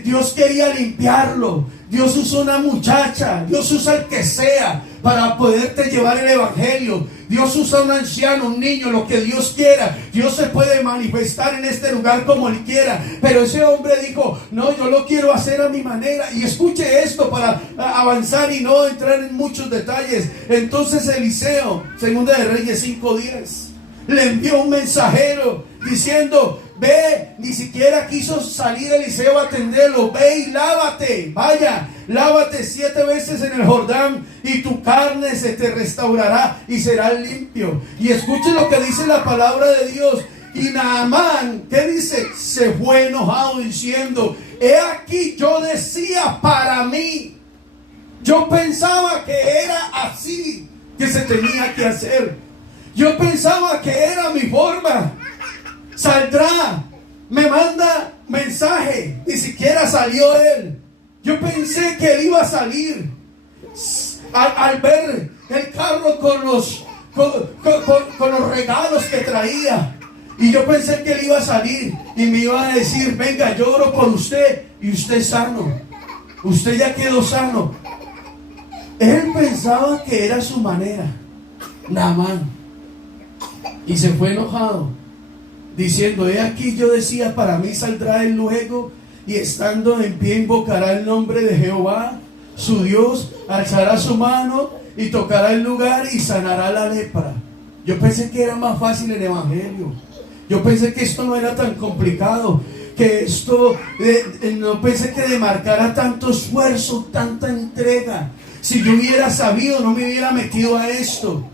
Dios quería limpiarlo. Dios usa una muchacha, Dios usa el que sea para poderte llevar el evangelio. Dios usa un anciano, un niño, lo que Dios quiera. Dios se puede manifestar en este lugar como Él quiera. Pero ese hombre dijo, no, yo lo quiero hacer a mi manera. Y escuche esto para avanzar y no entrar en muchos detalles. Entonces Eliseo, segunda de Reyes 5:10, le envió un mensajero diciendo, ve, ni siquiera quiso salir Eliseo a atenderlo, ve y lávate, vaya, lávate 7 veces en el Jordán y tu carne se te restaurará y serás limpio. Y escuchen lo que dice la palabra de Dios. Y Naamán, ¿qué dice? Se fue enojado diciendo, he aquí yo decía para mí, yo pensaba que era así que se tenía que hacer, yo pensaba que era mi forma. Saldrá, me manda mensaje, ni siquiera salió él. Yo pensé que él iba a salir al ver el carro con los regalos que traía. Y yo pensé que él iba a salir y me iba a decir, venga, yo oro por usted y usted es sano. Usted ya quedó sano. Él pensaba que era su manera, Naamán, y se fue enojado, diciendo, he aquí yo decía, para mí saldrá él luego, y estando en pie invocará el nombre de Jehová, su Dios, alzará su mano y tocará el lugar y sanará la lepra. Yo pensé que era más fácil el evangelio. Yo pensé que esto no era tan complicado, que esto, no pensé que demarcara tanto esfuerzo, tanta entrega. Si yo hubiera sabido, no me hubiera metido a esto.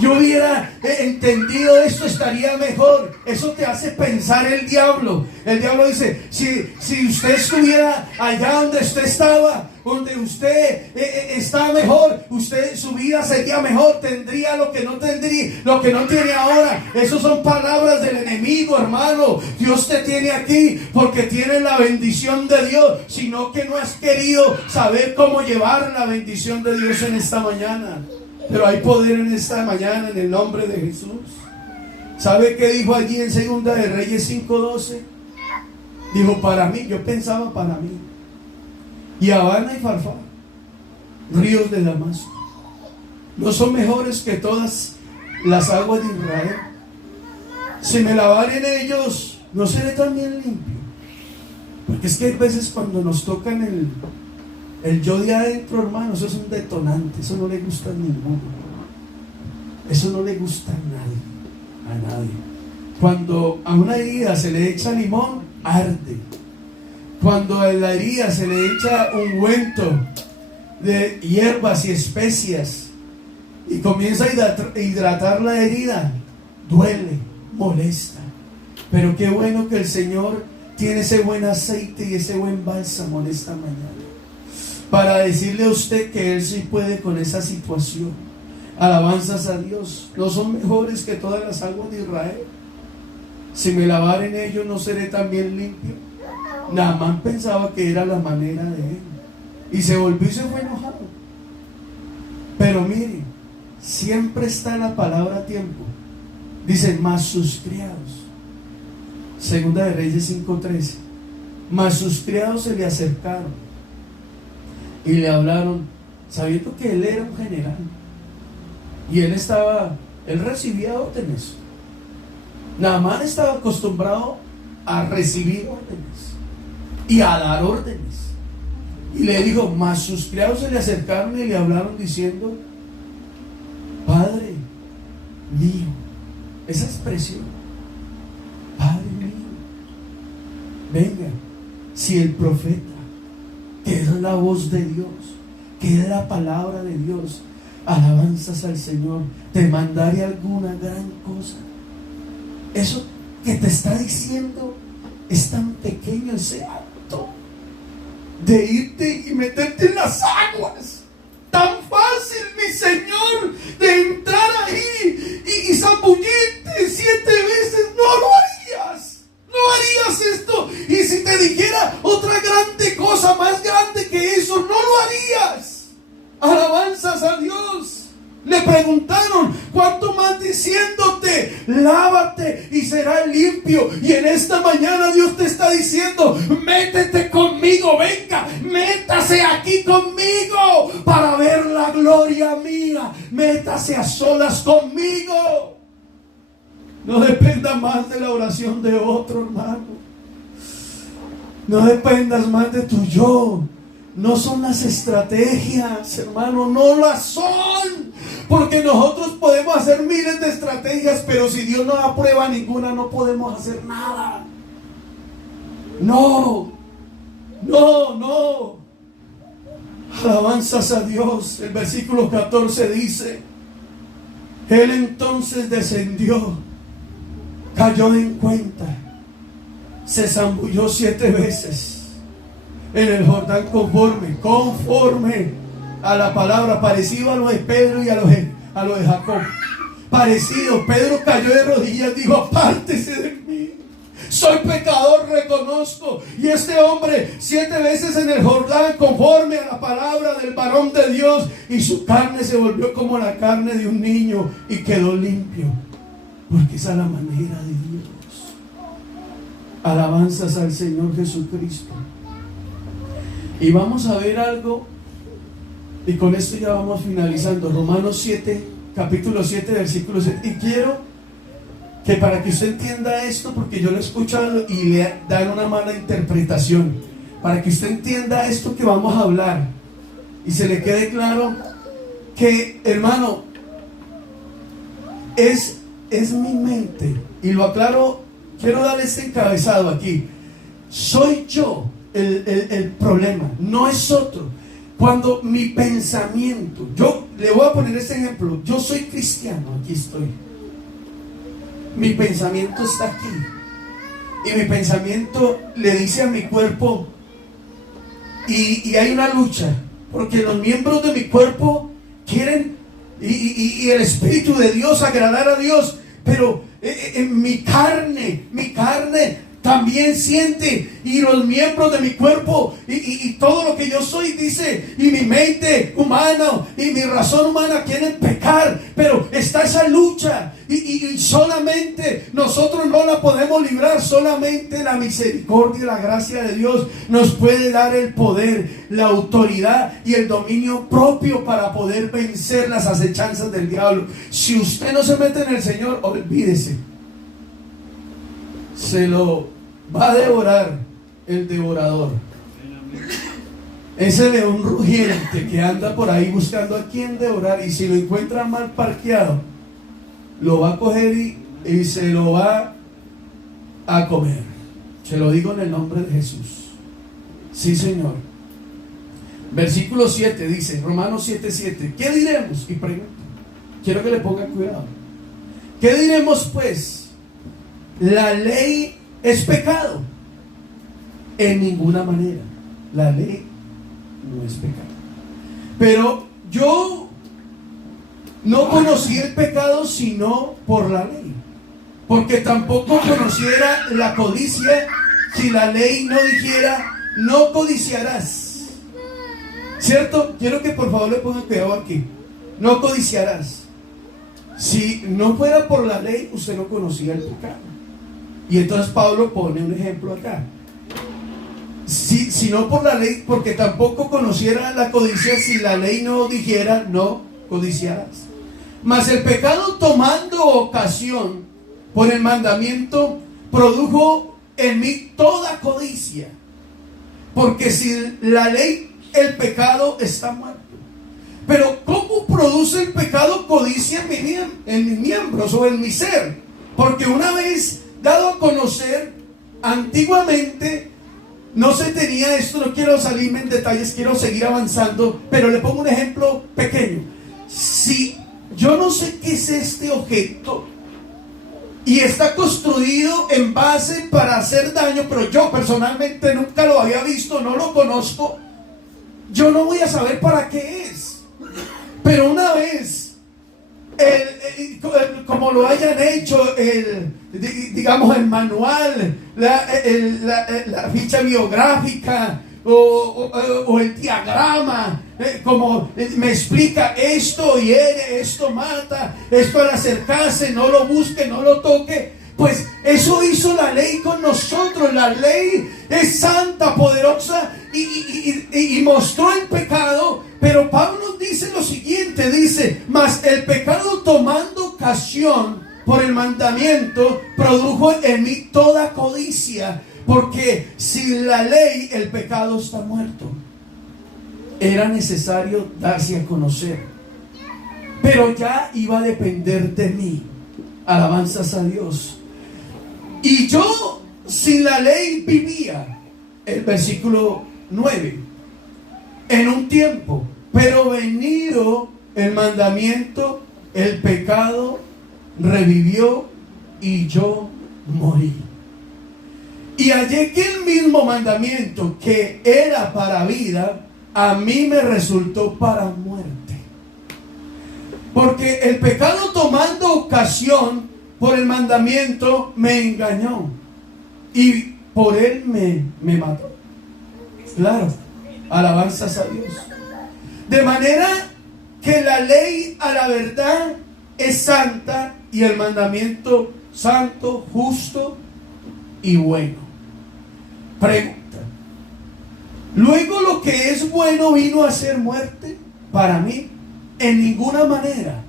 Yo hubiera entendido esto, estaría mejor. Eso te hace pensar el diablo. El diablo dice, si usted estuviera allá donde usted estaba, donde usted está mejor, su vida sería mejor, tendría lo que no tiene ahora. Esas son palabras del enemigo, hermano. Dios te tiene aquí porque tienes la bendición de Dios, sino que no has querido saber cómo llevar la bendición de Dios en esta mañana. Pero hay poder en esta mañana en el nombre de Jesús. ¿Sabe qué dijo allí en Segunda de Reyes 5:12? Dijo, para mí, yo pensaba para mí. Y Habana y Farfá, ríos de Damasco, no son mejores que todas las aguas de Israel. Si me lavare en ellos, no seré también limpio. Porque es que hay veces cuando nos tocan el yo de adentro, hermano, eso es un detonante. Eso no le gusta a ninguno. Eso no le gusta a nadie. Cuando a una herida se le echa limón, arde. Cuando a la herida se le echa ungüento de hierbas y especias y comienza a hidratar la herida, duele, molesta. Pero qué bueno que el Señor tiene ese buen aceite y ese buen bálsamo en esta mañana, para decirle a usted que Él sí puede con esa situación. Alabanzas a Dios. No son mejores que todas las aguas de Israel. Si me lavare en ellos, no seré también limpio. Naamán pensaba que era la manera de él, y se volvió y se fue enojado. Pero mire, siempre está la palabra a tiempo. Dice, mas sus criados. Segunda de Reyes 5:13. Mas sus criados se le acercaron y le hablaron, sabiendo que él era un general y él recibía órdenes. Naamán estaba acostumbrado a recibir órdenes y a dar órdenes. Y le dijo, mas sus criados se le acercaron y le hablaron diciendo, Padre mío, esa expresión. Padre mío, venga, si el profeta, que es la voz de Dios, que es la palabra de Dios, alabanzas al Señor, te mandaré alguna gran cosa. Eso que te está diciendo es tan pequeño, ese acto de irte y meterte en las aguas. Tan fácil, mi Señor, de entrar ahí y zambullirte 7 veces. No lo harías. No harías esto. Y si te dijera otra grande cosa, más grande que eso, no lo harías. Alabanzas a Dios. Le preguntaron, ¿cuánto más diciéndote, lávate y serás limpio? Y en esta mañana Dios te está diciendo, métete conmigo, venga, métase aquí conmigo para ver la gloria mía. Métase a solas conmigo. No dependa más de la oración de otro, hermano. No dependas más de tu yo. No son las estrategias, hermano, no las son. Porque nosotros podemos hacer miles de estrategias, pero si Dios no aprueba ninguna, no podemos hacer nada. No. Alabanzas a Dios. El versículo 14 dice: Él entonces descendió, cayó en cuenta, se zambulló 7 veces en el Jordán conforme a la palabra, parecido a lo de Pedro y a lo de Jacob. Parecido. Pedro cayó de rodillas, dijo: apártese de mí, soy pecador, reconozco. Y este hombre 7 veces en el Jordán, conforme a la palabra del varón de Dios, y su carne se volvió como la carne de un niño y quedó limpio, porque esa es la manera de Dios. Alabanzas al Señor Jesucristo. Y vamos a ver algo, y con esto ya vamos finalizando. Romanos 7, capítulo 7, versículo 7. Y quiero que para que usted entienda esto, porque yo lo he escuchado y le dan una mala interpretación, para que usted entienda esto que vamos a hablar y se le quede claro que, hermano, es mi mente. Y lo aclaro, quiero darle este encabezado aquí. Soy yo el problema, no es otro. Cuando mi pensamiento, yo le voy a poner este ejemplo, yo soy cristiano, aquí estoy, mi pensamiento está aquí, y mi pensamiento le dice a mi cuerpo, y hay una lucha, porque los miembros de mi cuerpo quieren, y el Espíritu de Dios, agradar a Dios, pero mi carne también siente, y los miembros de mi cuerpo y todo lo que yo soy dice, y mi mente humana y mi razón humana quieren pecar, pero está esa lucha, y solamente nosotros no la podemos librar. Solamente la misericordia y la gracia de Dios nos puede dar el poder, la autoridad y el dominio propio para poder vencer las acechanzas del diablo. Si usted no se mete en el Señor, olvídese, se lo va a devorar el devorador, ese león rugiente que anda por ahí buscando a quien devorar, y si lo encuentra mal parqueado, lo va a coger y se lo va a comer. Se lo digo en el nombre de Jesús. Sí, Señor. Versículo 7 dice, Romanos 7:7. ¿Qué diremos? Y pregunto, quiero que le pongan cuidado. ¿Qué diremos pues? ¿La ley es pecado? En ninguna manera. La ley no es pecado. Pero yo no conocí el pecado sino por la ley, porque tampoco conociera la codicia si la ley no dijera: no codiciarás. ¿Cierto? Quiero que por favor le pongan cuidado aquí. No codiciarás. Si no fuera por la ley, usted no conocía el pecado. Y entonces Pablo pone un ejemplo acá. Si no por la ley, porque tampoco conociera la codicia si la ley no dijera: no codiciarás. Mas el pecado, tomando ocasión por el mandamiento, produjo en mí toda codicia. Porque sin la ley el pecado está muerto. Pero ¿cómo produce el pecado codicia en mis miembros o en mi ser? Porque una vez dado a conocer, antiguamente no se tenía esto. No quiero salirme en detalles, quiero seguir avanzando, pero le pongo un ejemplo pequeño. Si yo no sé qué es este objeto y está construido en base para hacer daño, pero yo personalmente nunca lo había visto, no lo conozco, yo no voy a saber para qué es. Pero una vez como lo hayan hecho, digamos el manual, la ficha biográfica o el diagrama, como me explica esto hiere, esto mata, esto al acercarse, no lo busque, no lo toque. Pues eso hizo la ley con nosotros. La ley es santa, poderosa y mostró el pecado. Pero Pablo dice lo siguiente, dice: mas el pecado, tomando ocasión por el mandamiento, produjo en mí toda codicia, porque sin la ley el pecado está muerto. Era necesario darse a conocer, pero ya iba a depender de mí. Alabanzas a Dios. Y yo sin la ley vivía, el versículo 9, en un tiempo, pero venido el mandamiento, el pecado revivió y yo morí. Y hallé que el mismo mandamiento que era para vida, a mí me resultó para muerte. Porque el pecado, tomando ocasión por el mandamiento, me engañó y por él me mató. Claro, alabanzas a Dios. De manera que la ley a la verdad es santa y el mandamiento santo, justo y bueno. Pregunta: ¿luego lo que es bueno vino a ser muerte para mí? En ninguna manera,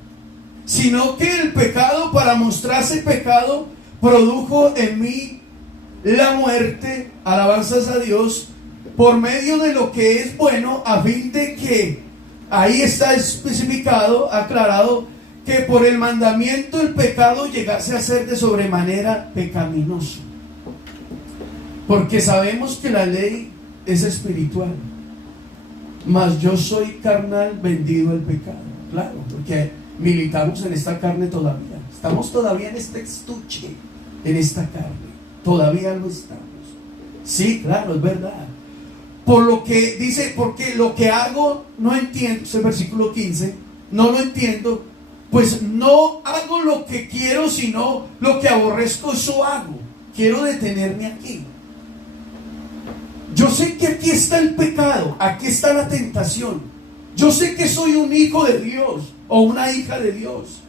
sino que el pecado, para mostrarse pecado, produjo en mí la muerte, alabanzas a Dios, por medio de lo que es bueno, a fin de que, ahí está especificado, aclarado, que por el mandamiento el pecado llegase a ser de sobremanera pecaminoso. Porque sabemos que la ley es espiritual, mas yo soy carnal, vendido al pecado. Claro, porque militamos en esta carne todavía. Estamos todavía en este estuche, en esta carne. Todavía lo estamos. Sí, claro, es verdad. Por lo que dice, porque lo que hago no entiendo, es el versículo 15, no lo entiendo, pues no hago lo que quiero, sino lo que aborrezco, eso hago. Quiero detenerme aquí. Yo sé que aquí está el pecado, aquí está la tentación. Yo sé que soy un hijo de Dios o una hija de Dios,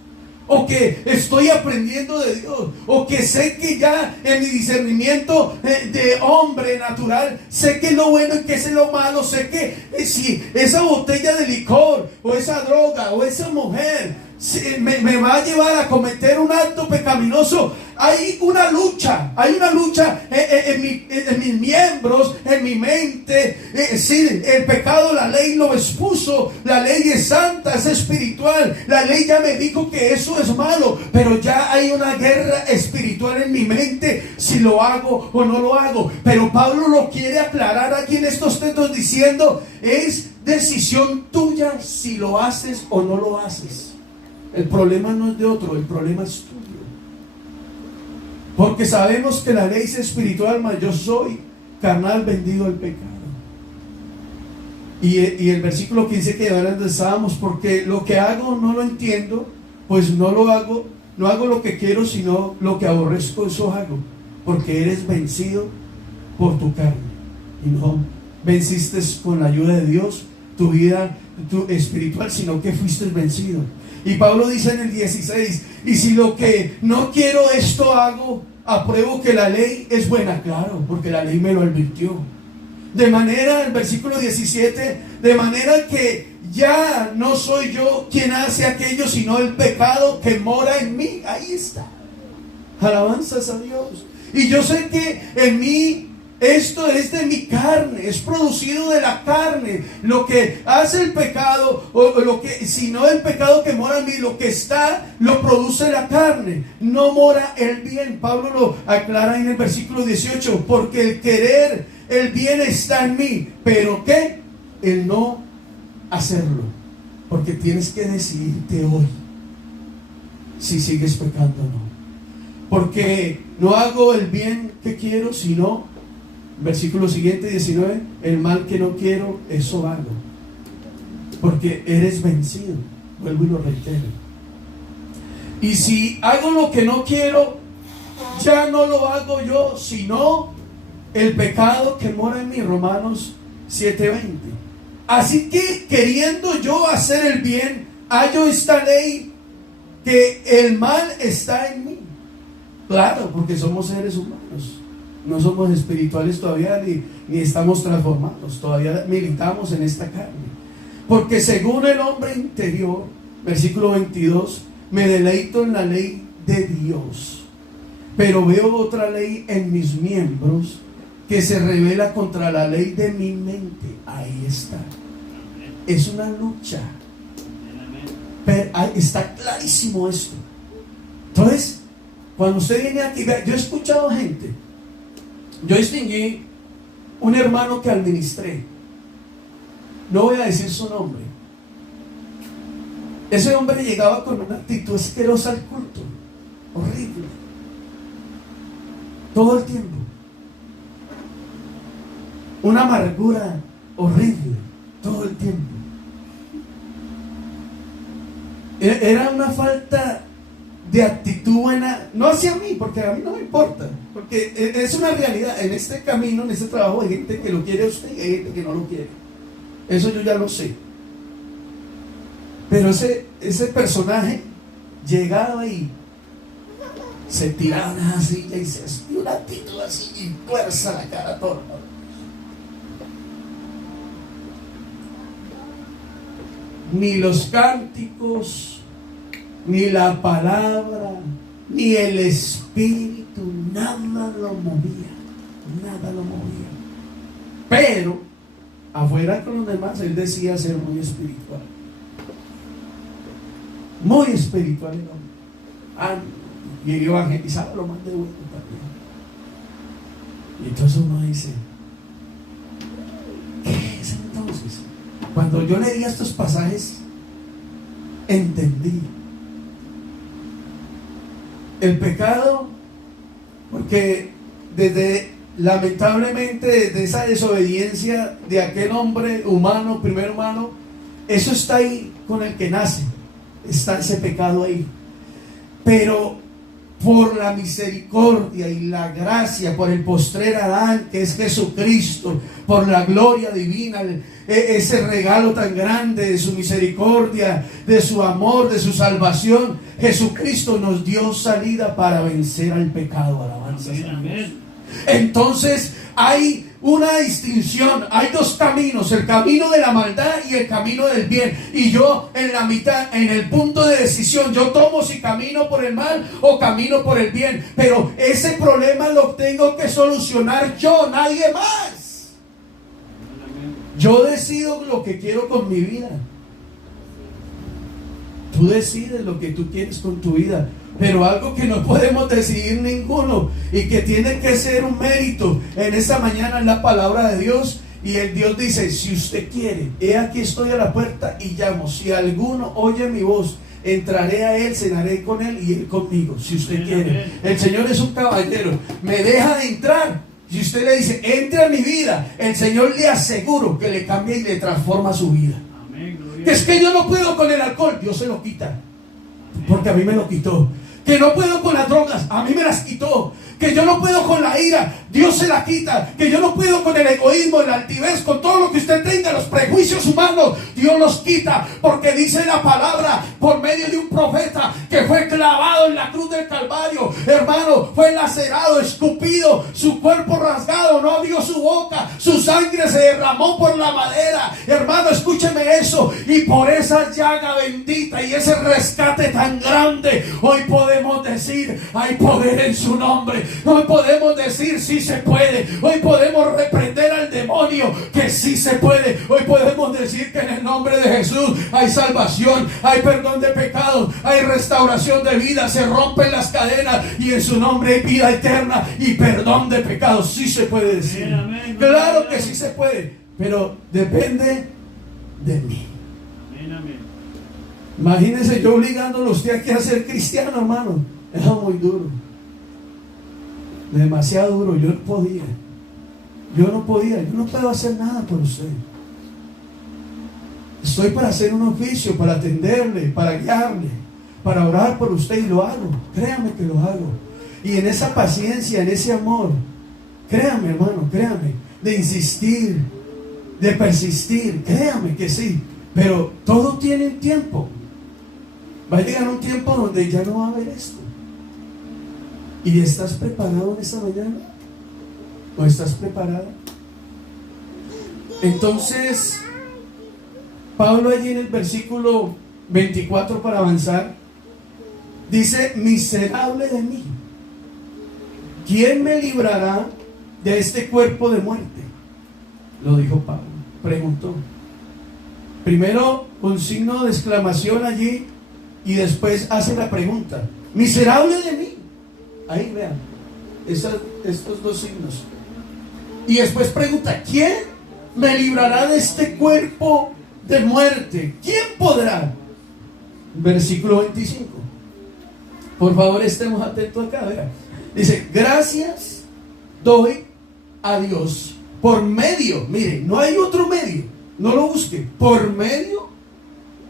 o que estoy aprendiendo de Dios, o que sé que ya en mi discernimiento de hombre natural, sé que es lo bueno y que es lo malo. Sé que si esa botella de licor o esa droga o esa mujer me va a llevar a cometer un acto pecaminoso, hay una lucha en mis miembros, en mi mente. Sí, el pecado, la ley lo expuso. La ley es santa, es espiritual. La ley ya me dijo que eso es malo, pero ya hay una guerra espiritual en mi mente, si lo hago o no lo hago. Pero Pablo lo quiere aclarar aquí en estos textos diciendo: es decisión tuya si lo haces o no lo haces. El problema no es de otro, el problema es tuyo. Porque sabemos que la ley es espiritual, mas yo soy carnal, vendido al pecado. Y el versículo 15 que ahora estábamos: porque lo que hago no lo entiendo, pues no lo hago, no hago lo que quiero, sino lo que aborrezco, eso hago. Porque eres vencido por tu carne, y no venciste con la ayuda de Dios tu vida espiritual, sino que fuiste vencido. Y Pablo dice en el 16: y si lo que no quiero esto hago, apruebo que la ley es buena. Claro, porque la ley me lo advirtió. De manera, el versículo 17, de manera que ya no soy yo quien hace aquello, sino el pecado que mora en mí. Ahí está. Alabanzas a Dios. Y yo sé que en mí Esto es de mi carne, es producido de la carne. Lo que hace el pecado, o lo que, si no el pecado que mora en mí, lo que está, lo produce la carne. No mora el bien. Pablo lo aclara en el versículo 18. Porque el querer, el bien está en mí. Pero ¿qué? El no hacerlo. Porque tienes que decidirte hoy si sigues pecando o no. Porque no hago el bien que quiero, sino... Versículo siguiente, 19. El mal que no quiero, eso hago. Porque eres vencido. Vuelvo y lo reitero. Y si hago lo que no quiero, ya no lo hago yo, sino el pecado que mora en mí. Romanos 7:20. Así que queriendo yo hacer el bien, hallo esta ley, que el mal está en mí. Claro, porque somos seres humanos. No somos espirituales todavía, ni estamos transformados. Todavía militamos en esta carne. Porque según el hombre interior, versículo 22, me deleito en la ley de Dios, pero veo otra ley en mis miembros que se revela contra la ley de mi mente. Ahí está. Es una lucha. Pero está clarísimo esto. Entonces, cuando usted viene aquí, yo he escuchado gente. Yo distinguí un hermano que administré. No voy a decir su nombre. Ese hombre llegaba con una actitud asquerosa al culto. Horrible. Todo el tiempo. Una amargura horrible. Todo el tiempo. Era una falta de actitud buena, no hacia mí, porque a mí no me importa, porque es una realidad. En este camino, en este trabajo, hay gente que lo quiere a usted y hay gente que no lo quiere. Eso yo ya lo sé. Pero ese personaje llegaba y se tiraba en esa silla y se hacía una actitud así y fuerza la cara toda. Ni los cánticos, ni la palabra, ni el espíritu, nada lo movía. Nada lo movía. Pero afuera con los demás, él decía ser muy espiritual. Muy espiritual el hombre. Y evangelizaba lo más de bueno también. Y entonces uno dice, ¿qué es entonces? Cuando yo leía estos pasajes, entendí. El pecado, porque lamentablemente desde esa desobediencia de aquel hombre humano, primer humano, eso está ahí con el que nace, está ese pecado ahí. Pero por la misericordia y la gracia, por el postrer Adán, que es Jesucristo, por la gloria divina, ese regalo tan grande de su misericordia, de su amor, de su salvación, Jesucristo nos dio salida para vencer al pecado. Alabanza. Entonces hay una distinción, hay dos caminos: el camino de la maldad y el camino del bien. Y yo en la mitad, en el punto de decisión, yo tomo si camino por el mal o camino por el bien. Pero ese problema lo tengo que solucionar yo, nadie más. Yo decido lo que quiero con mi vida. Tú decides lo que tú quieres con tu vida. Pero algo que no podemos decidir ninguno y que tiene que ser un mérito en esta mañana es la palabra de Dios. Y el Dios dice: si usted quiere, he aquí estoy a la puerta y llamo. Si alguno oye mi voz, entraré a él, cenaré con él y él conmigo. Si usted quiere. El Señor es un caballero. Me deja de entrar. Si usted le dice: entra a mi vida, el Señor le aseguro que le cambia y le transforma su vida. Que es que yo no puedo con el alcohol, Dios se lo quita, porque a mí me lo quitó. Que no puedo con las drogas, a mí me las quitó. Que yo no puedo con la ira, Dios se la quita. Que yo no puedo con el egoísmo, la altivez, con todo lo que usted tenga, los prejuicios humanos, Dios los quita. Porque dice la palabra por medio de un profeta que fue clavado en la cruz del Calvario. Hermano, fue lacerado, escupido, su cuerpo rasgado, no abrió su boca, su sangre se derramó por la madera. Hermano, escúcheme eso. Y por esa llaga bendita y ese rescate tan grande, hoy podemos decir: hay poder en su nombre. Hoy podemos decir: sí se puede. Hoy podemos decir que en el nombre de Jesús hay salvación, hay perdón de pecados, hay restauración de vida, se rompen las cadenas y en su nombre hay vida eterna y perdón de pecados. Sí se puede decir. Amén. Claro que sí se puede, pero depende de mí. Amén. Imagínense yo obligándolo a usted aquí a ser cristiano, hermano. Era muy duro. Demasiado duro. Yo no podía. Yo no puedo hacer nada por usted. Estoy para hacer un oficio, para atenderle, para guiarle, para orar por usted y lo hago. Créame que lo hago. Y en esa paciencia, en ese amor, créame, hermano, créame, de insistir, de persistir, créame que sí. Pero todo tiene un tiempo. Va a llegar un tiempo donde ya no va a haber esto. ¿Y estás preparado en esta mañana? ¿O estás preparada? Entonces, Pablo allí en el versículo 24, para avanzar, dice: miserable de mí, ¿quién me librará de este cuerpo de muerte? Lo dijo Pablo, preguntó. Primero un signo de exclamación allí y después hace la pregunta: miserable de mí. Ahí vean, estos dos signos. Y después pregunta: ¿quién me librará de este cuerpo de muerte? ¿Quién podrá? Versículo 25. Por favor, estemos atentos acá. Vean. Dice: gracias doy a Dios por medio. Mire, no hay otro medio. No lo busque. Por medio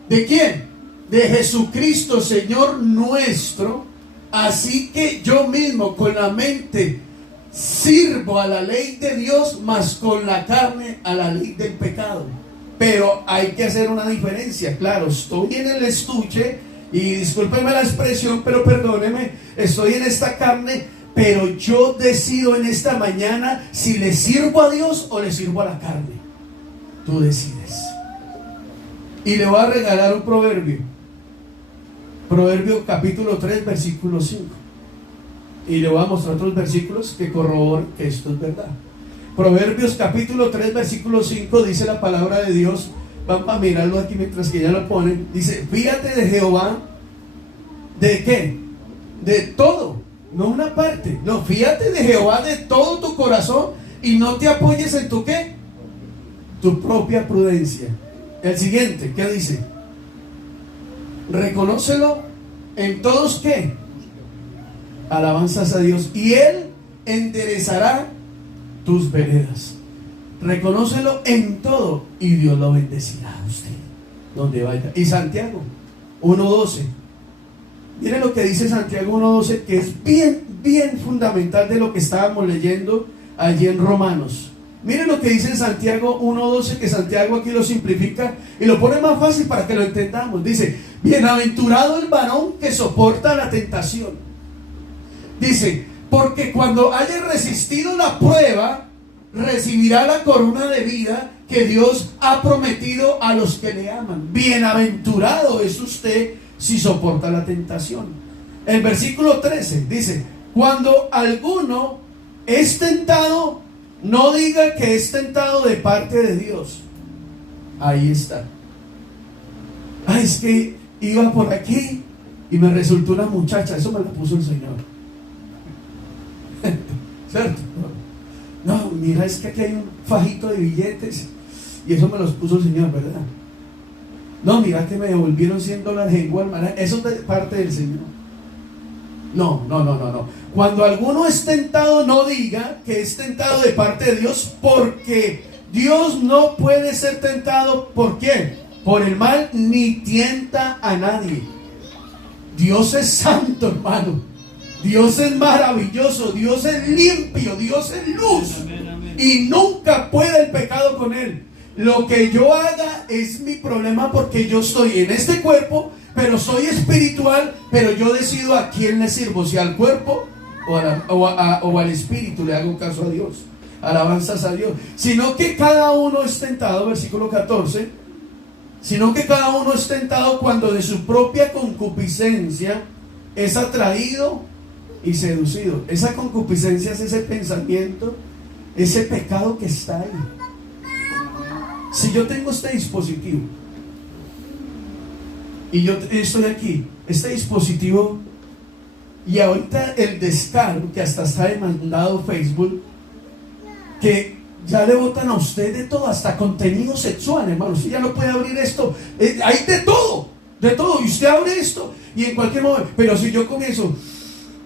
¿de quién? De Jesucristo, Señor nuestro. Así que yo mismo con la mente sirvo a la ley de Dios, mas con la carne a la ley del pecado. Pero hay que hacer una diferencia. Claro, estoy en el estuche, y discúlpenme la expresión, pero perdónenme, estoy en esta carne, pero yo decido en esta mañana si le sirvo a Dios o le sirvo a la carne. Tú decides. Y le voy a regalar un proverbio. Proverbio capítulo 3, versículo 5. Y le voy a mostrar otros versículos que corroboran que esto es verdad. Proverbios capítulo 3, versículo 5, dice la palabra de Dios. Vamos a mirarlo aquí mientras que ya lo ponen. Dice: fíjate de Jehová. ¿De qué? De todo. No una parte. No, fíjate de Jehová de todo tu corazón y no te apoyes en tu ¿qué? Tu propia prudencia. El siguiente, ¿qué dice? Reconócelo en todos ¿qué? Alabanzas a Dios, y Él enderezará tus veredas. Reconócelo en todo y Dios lo bendecirá a usted donde vaya. Y Santiago 1:12. Miren lo que dice Santiago 1:12, que es bien fundamental de lo que estábamos leyendo allí en Romanos. Miren lo que dice en Santiago 1:12, que Santiago aquí lo simplifica y lo pone más fácil para que lo entendamos. Dice: bienaventurado el varón que soporta la tentación. Dice: porque cuando haya resistido la prueba, recibirá la corona de vida que Dios ha prometido a los que le aman. Bienaventurado es usted si soporta la tentación. El versículo 13 dice: cuando alguno es tentado, no diga que es tentado de parte de Dios. Ahí está. Ay, es que iba por aquí y me resultó una muchacha. Eso me lo puso el Señor. ¿Cierto? No, mira, es que aquí hay un fajito de billetes y eso me los puso el Señor, ¿verdad? No, mira que me devolvieron $100 en Walmart. Eso es de parte del Señor. No. Cuando alguno es tentado, no diga que es tentado de parte de Dios, porque Dios no puede ser tentado. ¿Por qué? Por el mal, ni tienta a nadie. Dios es santo, hermano. Dios es maravilloso. Dios es limpio. Dios es luz. Y nunca puede el pecado con él. Lo que yo haga es mi problema, porque yo estoy en este cuerpo, pero soy espiritual, pero yo decido a quién le sirvo, si al cuerpo o al espíritu le hago caso a Dios. Alabanzas a Dios. Sino que cada uno es tentado, versículo 14, sino que cada uno es tentado cuando de su propia concupiscencia es atraído y seducido. Esa concupiscencia es ese pensamiento, ese pecado que está ahí. Si yo tengo este dispositivo y yo estoy aquí, este dispositivo, y ahorita el descaro, que hasta está demandado Facebook, que ya le botan a usted de todo, hasta contenido sexual, hermano. Usted ya no puede abrir esto, hay de todo, y usted abre esto y en cualquier momento. Pero si yo comienzo,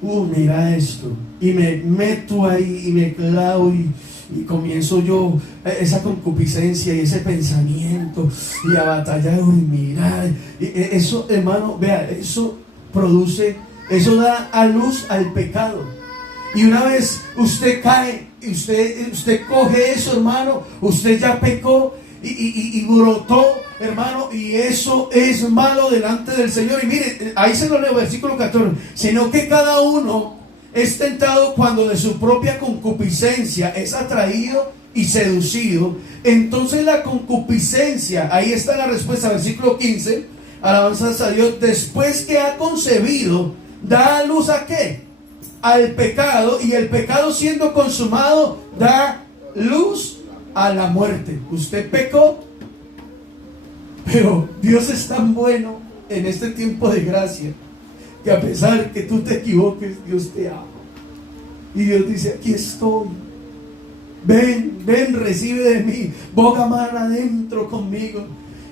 mira esto, y me meto ahí y me clavo y comienzo yo esa concupiscencia y ese pensamiento y a batallar, mira, y eso, hermano, vea, eso produce, eso da a luz al pecado. Y una vez usted cae, y usted coge eso, hermano, usted ya pecó y brotó, hermano, y eso es malo delante del Señor. Y mire, ahí se lo leo, versículo 14, sino que cada uno es tentado cuando de su propia concupiscencia es atraído y seducido. Entonces la concupiscencia, ahí está la respuesta, versículo 15, alabanzas a Dios, después que ha concebido, da a luz ¿a qué? Al pecado, y el pecado siendo consumado da luz a la muerte. Usted pecó, pero Dios es tan bueno en este tiempo de gracia, que a pesar que tú te equivoques, Dios te ama. Y Dios dice, aquí estoy. Ven, recibe de mí, boca mar adentro conmigo.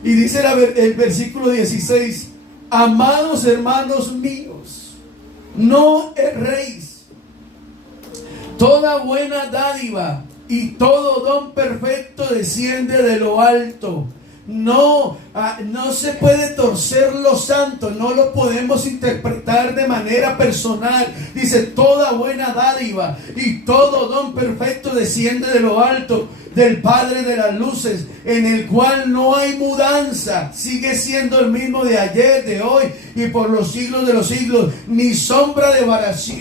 Y dice el versículo 16, amados hermanos míos, no erréis. Toda buena dádiva y todo don perfecto desciende de lo alto. No se puede torcer lo santo, no lo podemos interpretar de manera personal. Dice, toda buena dádiva y todo don perfecto desciende de lo alto, del Padre de las luces, en el cual no hay mudanza, sigue siendo el mismo de ayer, de hoy y por los siglos de los siglos, ni sombra de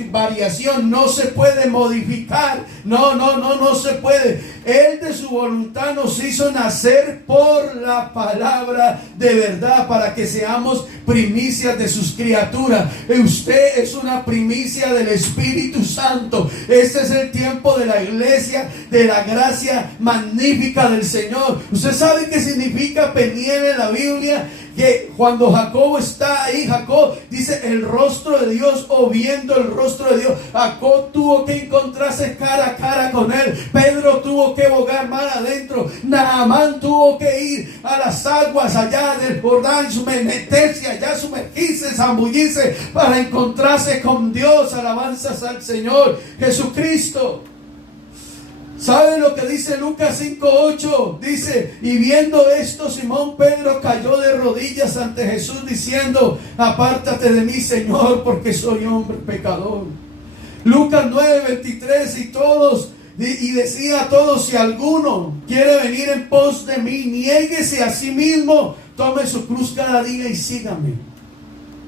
variación, no se puede modificar, no se puede. Él de su voluntad nos hizo nacer por la palabra de verdad, para que seamos primicias de sus criaturas. Usted es una primicia del Espíritu Santo. Este es el tiempo de la iglesia, de la gracia magnífica del Señor. Usted sabe qué significa Peniel en la Biblia, que cuando Jacob está ahí, Jacob dice el rostro de Dios, o viendo el rostro de Dios. Jacob tuvo que encontrarse cara a cara con él. Pedro tuvo que bogar mar adentro. Naamán tuvo que ir a las aguas allá del Jordán, meterse allá, sumergirse, zambullirse para encontrarse con Dios. Alabanzas al Señor Jesucristo. ¿Saben lo que dice Lucas 5:8? Dice, y viendo esto, Simón Pedro cayó de rodillas ante Jesús diciendo, apártate de mí, Señor, porque soy hombre pecador. Lucas 9:23, y decía a todos, si alguno quiere venir en pos de mí, niéguese a sí mismo, tome su cruz cada día y sígame.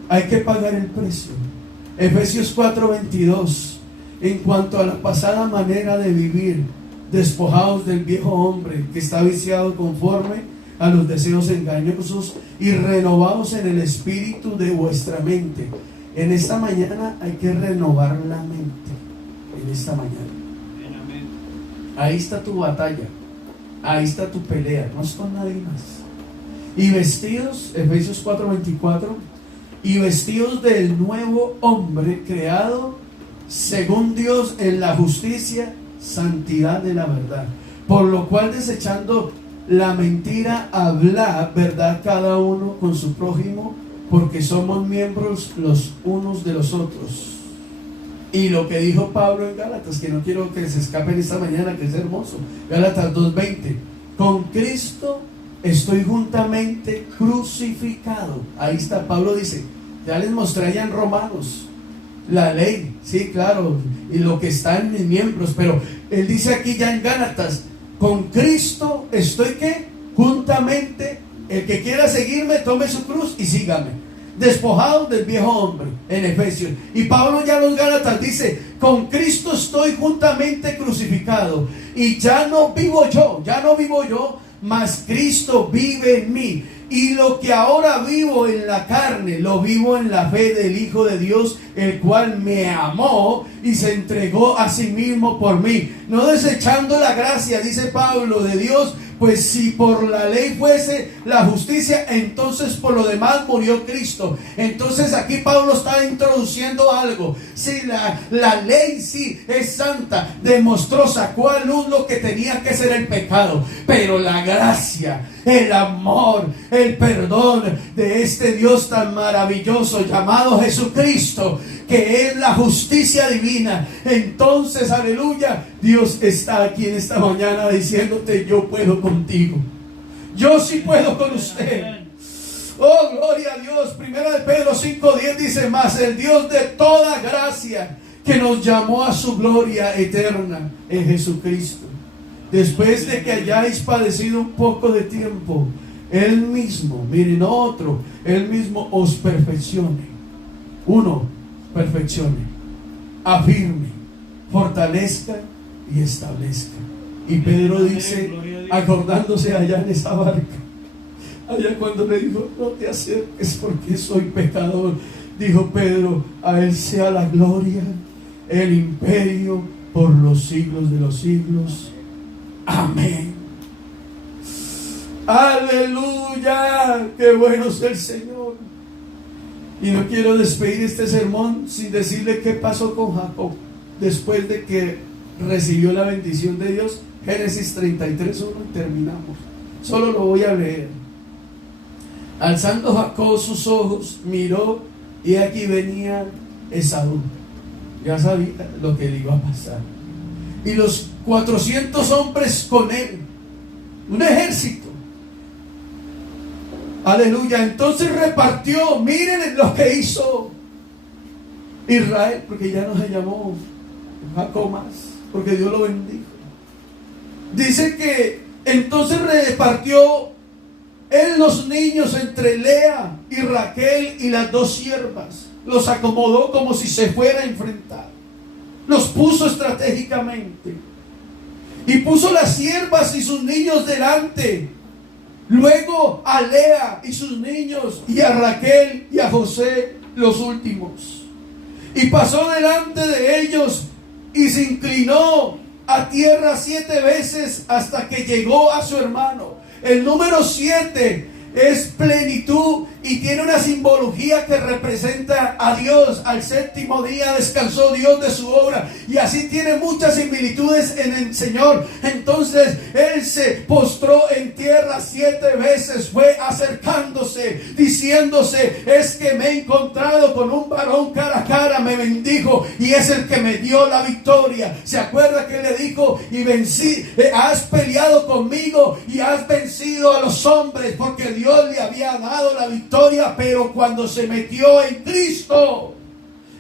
Hay que pagar el precio. Efesios 4:22, en cuanto a la pasada manera de vivir, despojados del viejo hombre que está viciado conforme a los deseos engañosos, y renovados en el espíritu de vuestra mente. En esta mañana hay que renovar la mente. En esta mañana. Ahí está tu batalla, ahí está tu pelea, no es con nadie más. Y vestidos, Efesios 4:24, y vestidos del nuevo hombre creado según Dios en la justicia, santidad de la verdad. Por lo cual, desechando la mentira, hablad verdad cada uno con su prójimo, porque somos miembros los unos de los otros. Y lo que dijo Pablo en Gálatas, que no quiero que se escapen esta mañana, que es hermoso, Gálatas 2:20, con Cristo estoy juntamente crucificado. Ahí está, Pablo dice, ya les mostré allá en Romanos la ley, sí, claro, y lo que está en mis miembros, pero él dice aquí ya en Gálatas, con Cristo estoy ¿qué? Juntamente, el que quiera seguirme, tome su cruz y sígame, despojados del viejo hombre, en Efesios. Y Pablo ya en los Gálatas dice, con Cristo estoy juntamente crucificado, y ya no vivo yo, mas Cristo vive en mí. Y lo que ahora vivo en la carne, lo vivo en la fe del Hijo de Dios, el cual me amó y se entregó a sí mismo por mí. No desechando la gracia, dice Pablo, de Dios, pues si por la ley fuese la justicia, entonces por lo demás murió Cristo. Entonces aquí Pablo está introduciendo algo. Si la ley sí es santa, demostró, sacó a luz lo que tenía que ser el pecado, pero la gracia, el amor, el perdón de este Dios tan maravilloso llamado Jesucristo, que es la justicia divina. Entonces, aleluya, Dios está aquí en esta mañana diciéndote: yo puedo contigo, yo sí puedo con usted. Oh, gloria a Dios. Primera de Pedro 5:10 dice: más el Dios de toda gracia, que nos llamó a su gloria eterna en Jesucristo, después de que hayáis padecido un poco de tiempo, Él mismo, miren, otro, Él mismo os perfeccione. Uno, perfeccione, afirme, fortalezca y establezca. Y Pedro dice, acordándose allá en esa barca, allá cuando le dijo: no te acerques porque soy pecador, dijo Pedro: a Él sea la gloria, el imperio por los siglos de los siglos. Amén. Aleluya, qué bueno es el Señor. Y no quiero despedir este sermón sin decirle qué pasó con Jacob después de que recibió la bendición de Dios. Génesis 33:1 y terminamos. Solo lo voy a leer. Alzando Jacob sus ojos, miró, y aquí venía Esaú. Ya sabía lo que le iba a pasar. Y los 400 hombres con él, un ejército. Aleluya. Entonces repartió, miren lo que hizo Israel, porque ya no se llamó Jacob más, porque Dios lo bendijo. Dice que entonces repartió él los niños entre Lea y Raquel y las dos siervas. Los acomodó como si se fuera a enfrentar. Los puso estratégicamente. Y puso las siervas y sus niños delante. Luego a Lea y sus niños, y a Raquel y a José los últimos. Y pasó delante de ellos y se inclinó a tierra 7 veces hasta que llegó a su hermano. El número 7 es plenitud y tiene una simbología que representa a Dios. Al séptimo día descansó Dios de su obra, y así tiene muchas similitudes en el Señor. Entonces él se postró en tierra 7 veces, fue acercándose, diciéndose: es que me he encontrado con un varón cara a cara, me bendijo y es el que me dio la victoria. ¿Se acuerda que le dijo? Y vencí, has peleado conmigo y has vencido a los hombres, porque Dios le había dado la victoria, pero cuando se metió en Cristo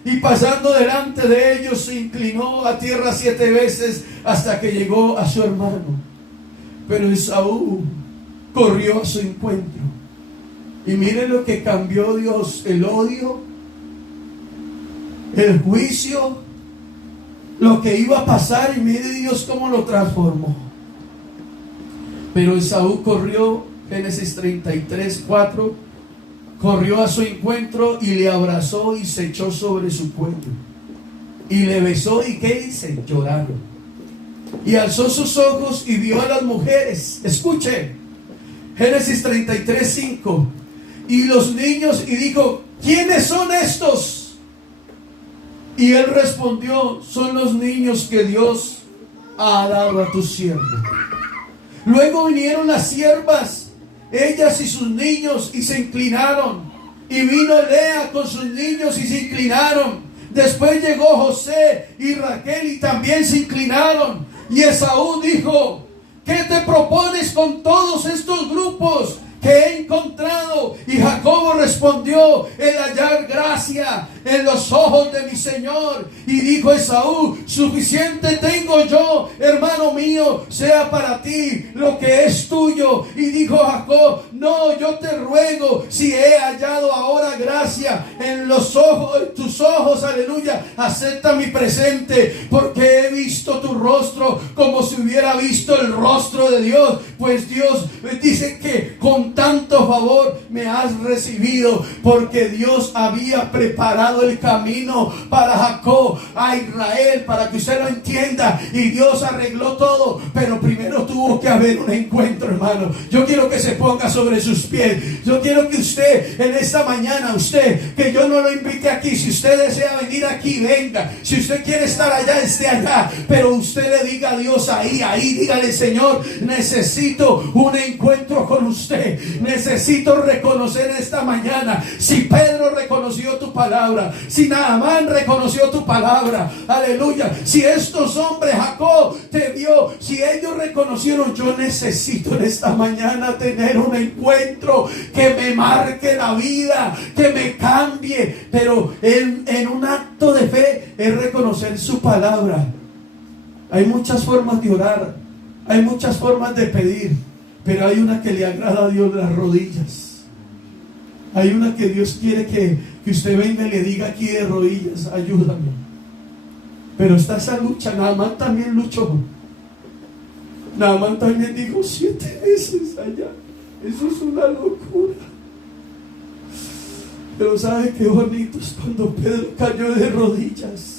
y pasando delante de ellos, se inclinó a tierra 7 veces hasta que llegó a su hermano. Pero Esaú corrió a su encuentro, y miren lo que cambió Dios: el odio, el juicio, lo que iba a pasar, y mire Dios cómo lo transformó. Pero Esaú corrió, Génesis 33:4, corrió a su encuentro y le abrazó y se echó sobre su cuello y le besó. ¿Y qué dice? Lloraron. Y alzó sus ojos y vio a las mujeres. Escuche, Génesis 33:5, y los niños, y dijo: ¿quiénes son estos? Y él respondió: son los niños que Dios ha dado a tu siervo. Luego vinieron las siervas, ellas y sus niños, y se inclinaron. Y vino Lea con sus niños y se inclinaron. Después llegó José y Raquel y también se inclinaron. Y Esaú dijo: ¿qué te propones con todos estos grupos que he encontrado? Y Jacobo respondió: el hallar gracia en los ojos de mi Señor. Y dijo Esaú: suficiente tengo yo, hermano mío, sea para ti lo que es tuyo. Y dijo Jacob: no, yo te ruego, si he hallado ahora gracia en los ojos, en tus ojos, aleluya, acepta mi presente, porque he visto tu rostro como si hubiera visto el rostro de Dios. Pues Dios dice que con tanto favor me has recibido, porque Dios había preparado preparado el camino para Jacob, a Israel, para que usted lo entienda. Y Dios arregló todo, pero primero tuvo que haber un encuentro, hermano. Yo quiero que se ponga sobre sus pies. Yo quiero que usted en esta mañana, usted, que yo no lo invite aquí, si usted desea venir aquí, venga. Si usted quiere estar allá, esté allá. Pero usted le diga a Dios ahí, dígale: Señor, necesito un encuentro con usted. Necesito reconocer esta mañana. Si Pedro reconoció tu palabra, si Naamán reconoció tu palabra, aleluya, si estos hombres, Jacob te vio, si ellos reconocieron, yo necesito en esta mañana tener un encuentro que me marque la vida, que me cambie. Pero en un acto de fe es reconocer su palabra. Hay muchas formas de orar, hay muchas formas de pedir, pero hay una que le agrada a Dios: las rodillas. Hay una que Dios quiere que usted venga y le diga aquí de rodillas: ayúdame. Pero está esa lucha. Naamán también luchó. Naamán también dijo 7 veces allá. Eso es una locura. Pero ¿sabe qué bonito es cuando Pedro cayó de rodillas?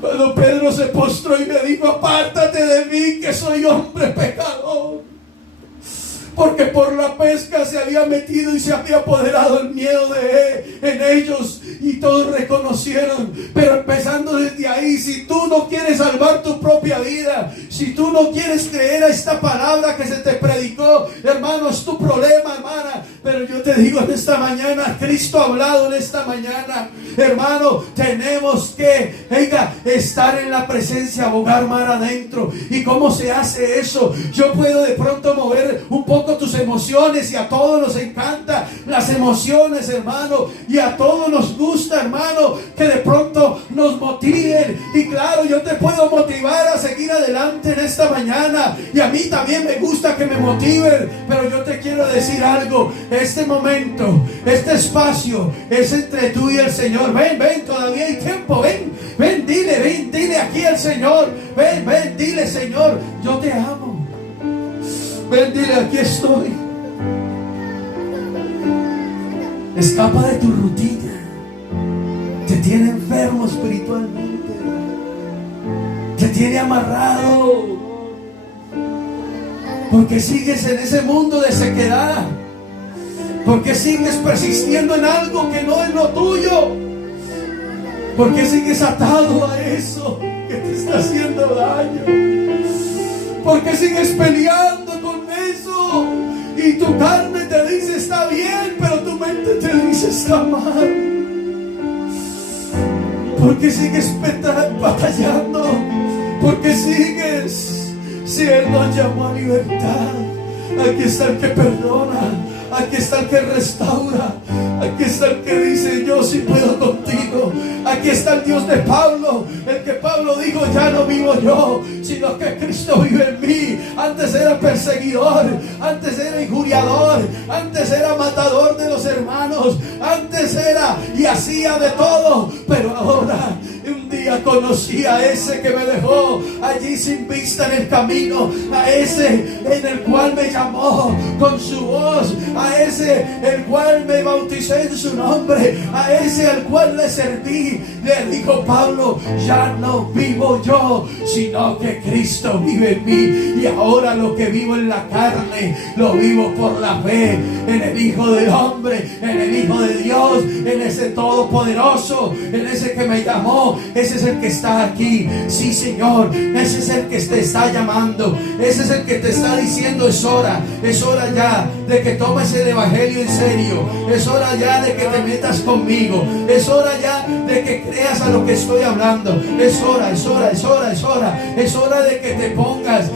Cuando Pedro se postró y me dijo: apártate de mí, que soy hombre pecador. Porque por la pesca se había metido y se había apoderado el miedo en ellos, y todos reconocieron. Pero empezando desde ahí, si tú no quieres salvar tu propia vida, si tú no quieres creer a esta palabra que se te predicó, hermano, es tu problema, hermana. Pero yo te digo en esta mañana, Cristo ha hablado en esta mañana, hermano, tenemos que, estar en la presencia, abogar mar adentro. ¿Y cómo se hace eso? Yo puedo de pronto mover un poco tus emociones, y a todos nos encanta las emociones, hermano, y a todos nos gusta, hermano, que de pronto nos motiven. Y claro, yo te puedo motivar a seguir adelante en esta mañana, y a mí también me gusta que me motiven. Pero yo te quiero decir algo: este momento, este espacio es entre tú y el Señor. Ven, todavía hay tiempo. Ven, dile aquí al Señor. Ven, dile: Señor, yo te amo. Ven, dile: aquí estoy. Escapa de tu rutina. Te tiene enfermo espiritualmente. Te tiene amarrado. Porque sigues en ese mundo de sequedad. Porque sigues persistiendo en algo que no es lo tuyo. Porque sigues atado a eso que te está haciendo daño. Porque sigues peleando con eso, y tu carne te dice está bien, pero tu mente te dice está mal. Porque sigues batallando, porque sigues. Si Él nos llamó a libertad, aquí está el que perdona, aquí está el que restaura, aquí está el que dice: yo sí puedo contigo. Aquí está el Dios de Pablo, el que Pablo dijo: ya no vivo yo, sino que Cristo vive en mí. Antes era perseguidor, antes era injuriador, antes era matador de los hermanos, antes era y hacía de todo. Pero ahora un día conocí a ese que me dejó allí sin vista en el camino, a ese en el cual me llamó con su voz, a ese el cual me bauticé en su nombre, a ese al cual le serví. Le dijo Pablo: ya no vivo yo, sino que Cristo vive en mí. Y ahora lo que vivo en la carne, lo vivo por la fe en el Hijo del Hombre, en el Hijo de Dios, en ese Todopoderoso, en ese que me llamó. Ese es el que está aquí. Sí, Señor, ese es el que te está llamando. Ese es el que te está diciendo: es hora ya de que tomes el evangelio en serio. Es hora ya de que te metas conmigo. Es hora ya de que creas a lo que estoy hablando. Es hora de que te pongas,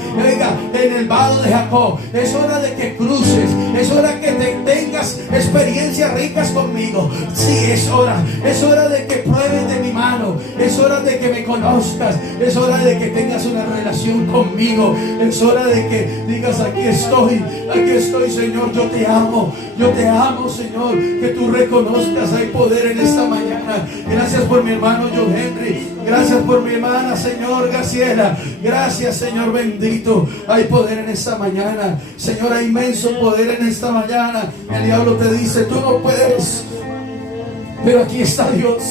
en el vado de Jacob. Es hora de que cruces. Es hora que tengas experiencias ricas conmigo. Sí, es hora de que pruebes de mi mano. Es hora de que me conozcas. Es hora de que tengas una relación conmigo. Es hora de que digas: aquí estoy, Señor, yo te amo, Señor. Que tú reconozcas: hay poder en esta mañana. Gracias por mi hermano John Henry. Gracias por mi hermana, Señor, Graciela. Gracias, Señor bendito. Hay poder en esta mañana. Señor, hay inmenso poder en esta mañana. El diablo te dice: tú no puedes. Pero aquí está Dios.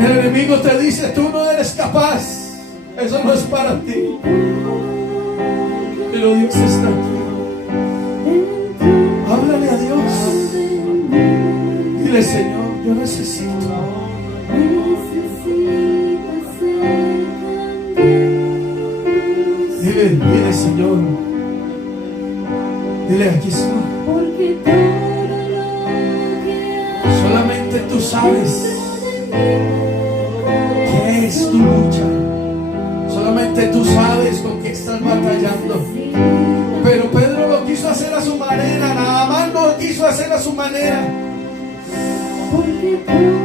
El enemigo te dice: tú no eres capaz, eso no es para ti. Pero Dios está aquí. Háblale a Dios. Dile: Señor, yo necesito. Dile, Señor. Dile: aquí estoy. Solamente tú sabes qué es tu lucha. Solamente tú sabes con qué estás batallando. Pero Pedro lo quiso hacer a su manera. Naamán no lo quiso hacer a su manera.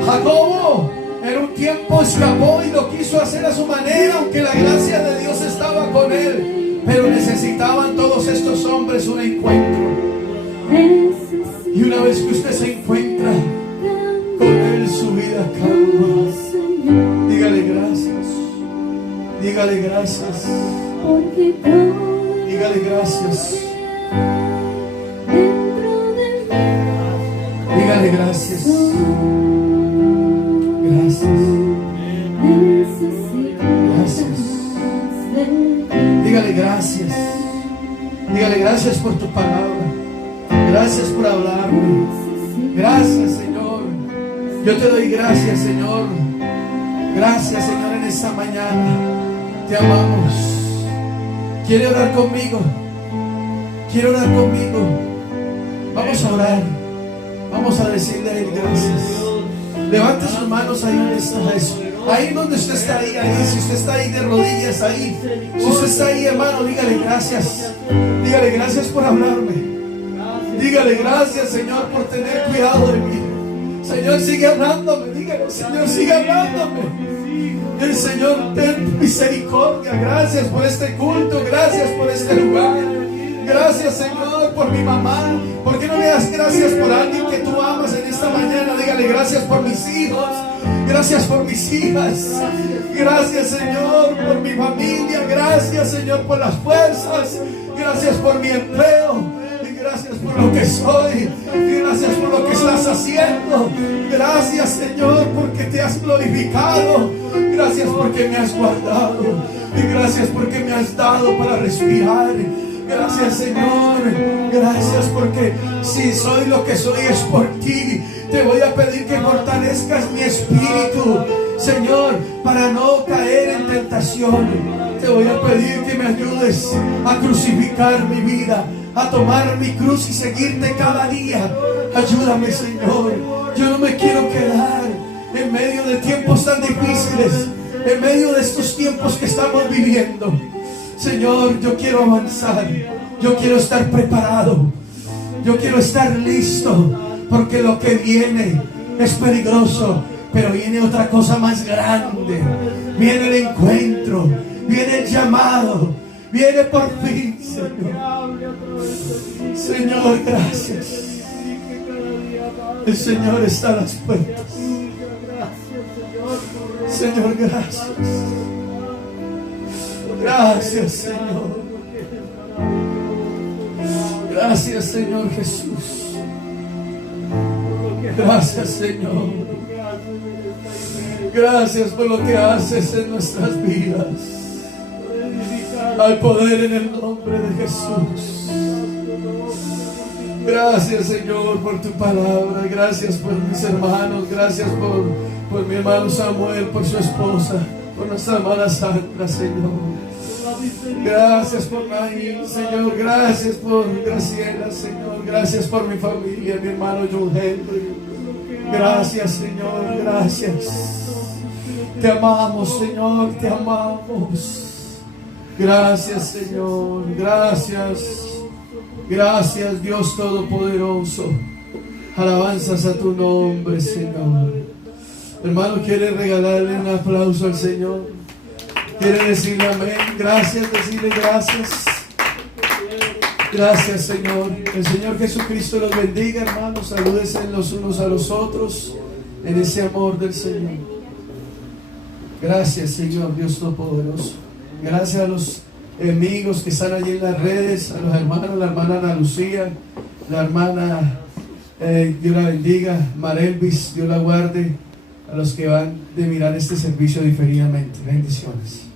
Jacobo en un tiempo escapó y lo quiso hacer a su manera, aunque la gracia de Dios estaba con él. Pero necesitaban todos estos hombres un encuentro. Y una vez que usted se encuentra con él, su vida cambia. Dígale gracias. Dígale gracias. Dígale gracias. Dígale gracias. Gracias. Gracias. Dígale gracias. Dígale gracias por tu palabra. Gracias por hablarme. Gracias, Señor. Yo te doy gracias, Señor. Gracias, Señor, en esta mañana. Te amamos. ¿Quiere orar conmigo? ¿Quiere orar conmigo? Vamos a orar. Vamos a decirle a Él gracias. Levante sus manos ahí donde está eso. Ahí donde usted está, ahí. Si usted está ahí de rodillas, ahí. Si usted está ahí, hermano, dígale gracias. Dígale gracias por hablarme. Dígale gracias, Señor, por tener cuidado de mí. Señor, sigue hablándome. Dígale: Señor, sigue hablándome. El Señor, ten misericordia. Gracias por este culto. Gracias por este lugar. Gracias, Señor, por mi mamá. ¿Por qué no le das gracias por alguien que tú amas en esta mañana? Dígale: gracias por mis hijos. Gracias por mis hijas. Gracias, Señor, por mi familia. Gracias, Señor, por las fuerzas. Gracias por mi empleo. Gracias por lo que soy. Gracias por lo que estás haciendo. Gracias, Señor, porque te has glorificado. Gracias porque me has guardado. Y gracias porque me has dado para respirar. Gracias, Señor. Gracias porque si soy lo que soy es por ti. Te voy a pedir que fortalezcas mi espíritu, Señor, para no caer en tentación. Te voy a pedir que me ayudes a crucificar mi vida, a tomar mi cruz y seguirte cada día. Ayúdame, Señor. Yo no me quiero quedar en medio de tiempos tan difíciles, en medio de estos tiempos que estamos viviendo. Señor, yo quiero avanzar. Yo quiero estar preparado. Yo quiero estar listo, porque lo que viene es peligroso, pero viene otra cosa más grande. Viene el encuentro, viene el llamado, viene por fin, Señor. Señor, gracias. El Señor está a las puertas. Señor, gracias. Gracias, Señor. Gracias, Señor Jesús. Gracias, Señor. Gracias por lo que haces en nuestras vidas. Al poder en el nombre de Jesús. Gracias, Señor, por tu palabra. Gracias por mis hermanos. Gracias por mi hermano Samuel, por su esposa, por nuestra hermana Sandra, Señor. Gracias por Naín, Señor. Gracias por Graciela, Señor. Gracias por mi familia, mi hermano John Henry. Gracias, Señor. Gracias. Te amamos, Señor. Te amamos. Gracias, Señor. Gracias. Gracias, Dios Todopoderoso. Alabanzas a tu nombre, Señor. Hermano, ¿quiere regalarle un aplauso al Señor? ¿Quiere decirle amén? Gracias, decirle gracias. Gracias, Señor. El Señor Jesucristo los bendiga, hermanos. Salúdense los unos a los otros en ese amor del Señor. Gracias, Señor, Dios Todopoderoso. Gracias a los amigos que están allí en las redes, a los hermanos, la hermana Ana Lucía, la hermana Dios la bendiga. Marelvis, Dios la guarde. A los que van de mirar este servicio diferidamente. Bendiciones.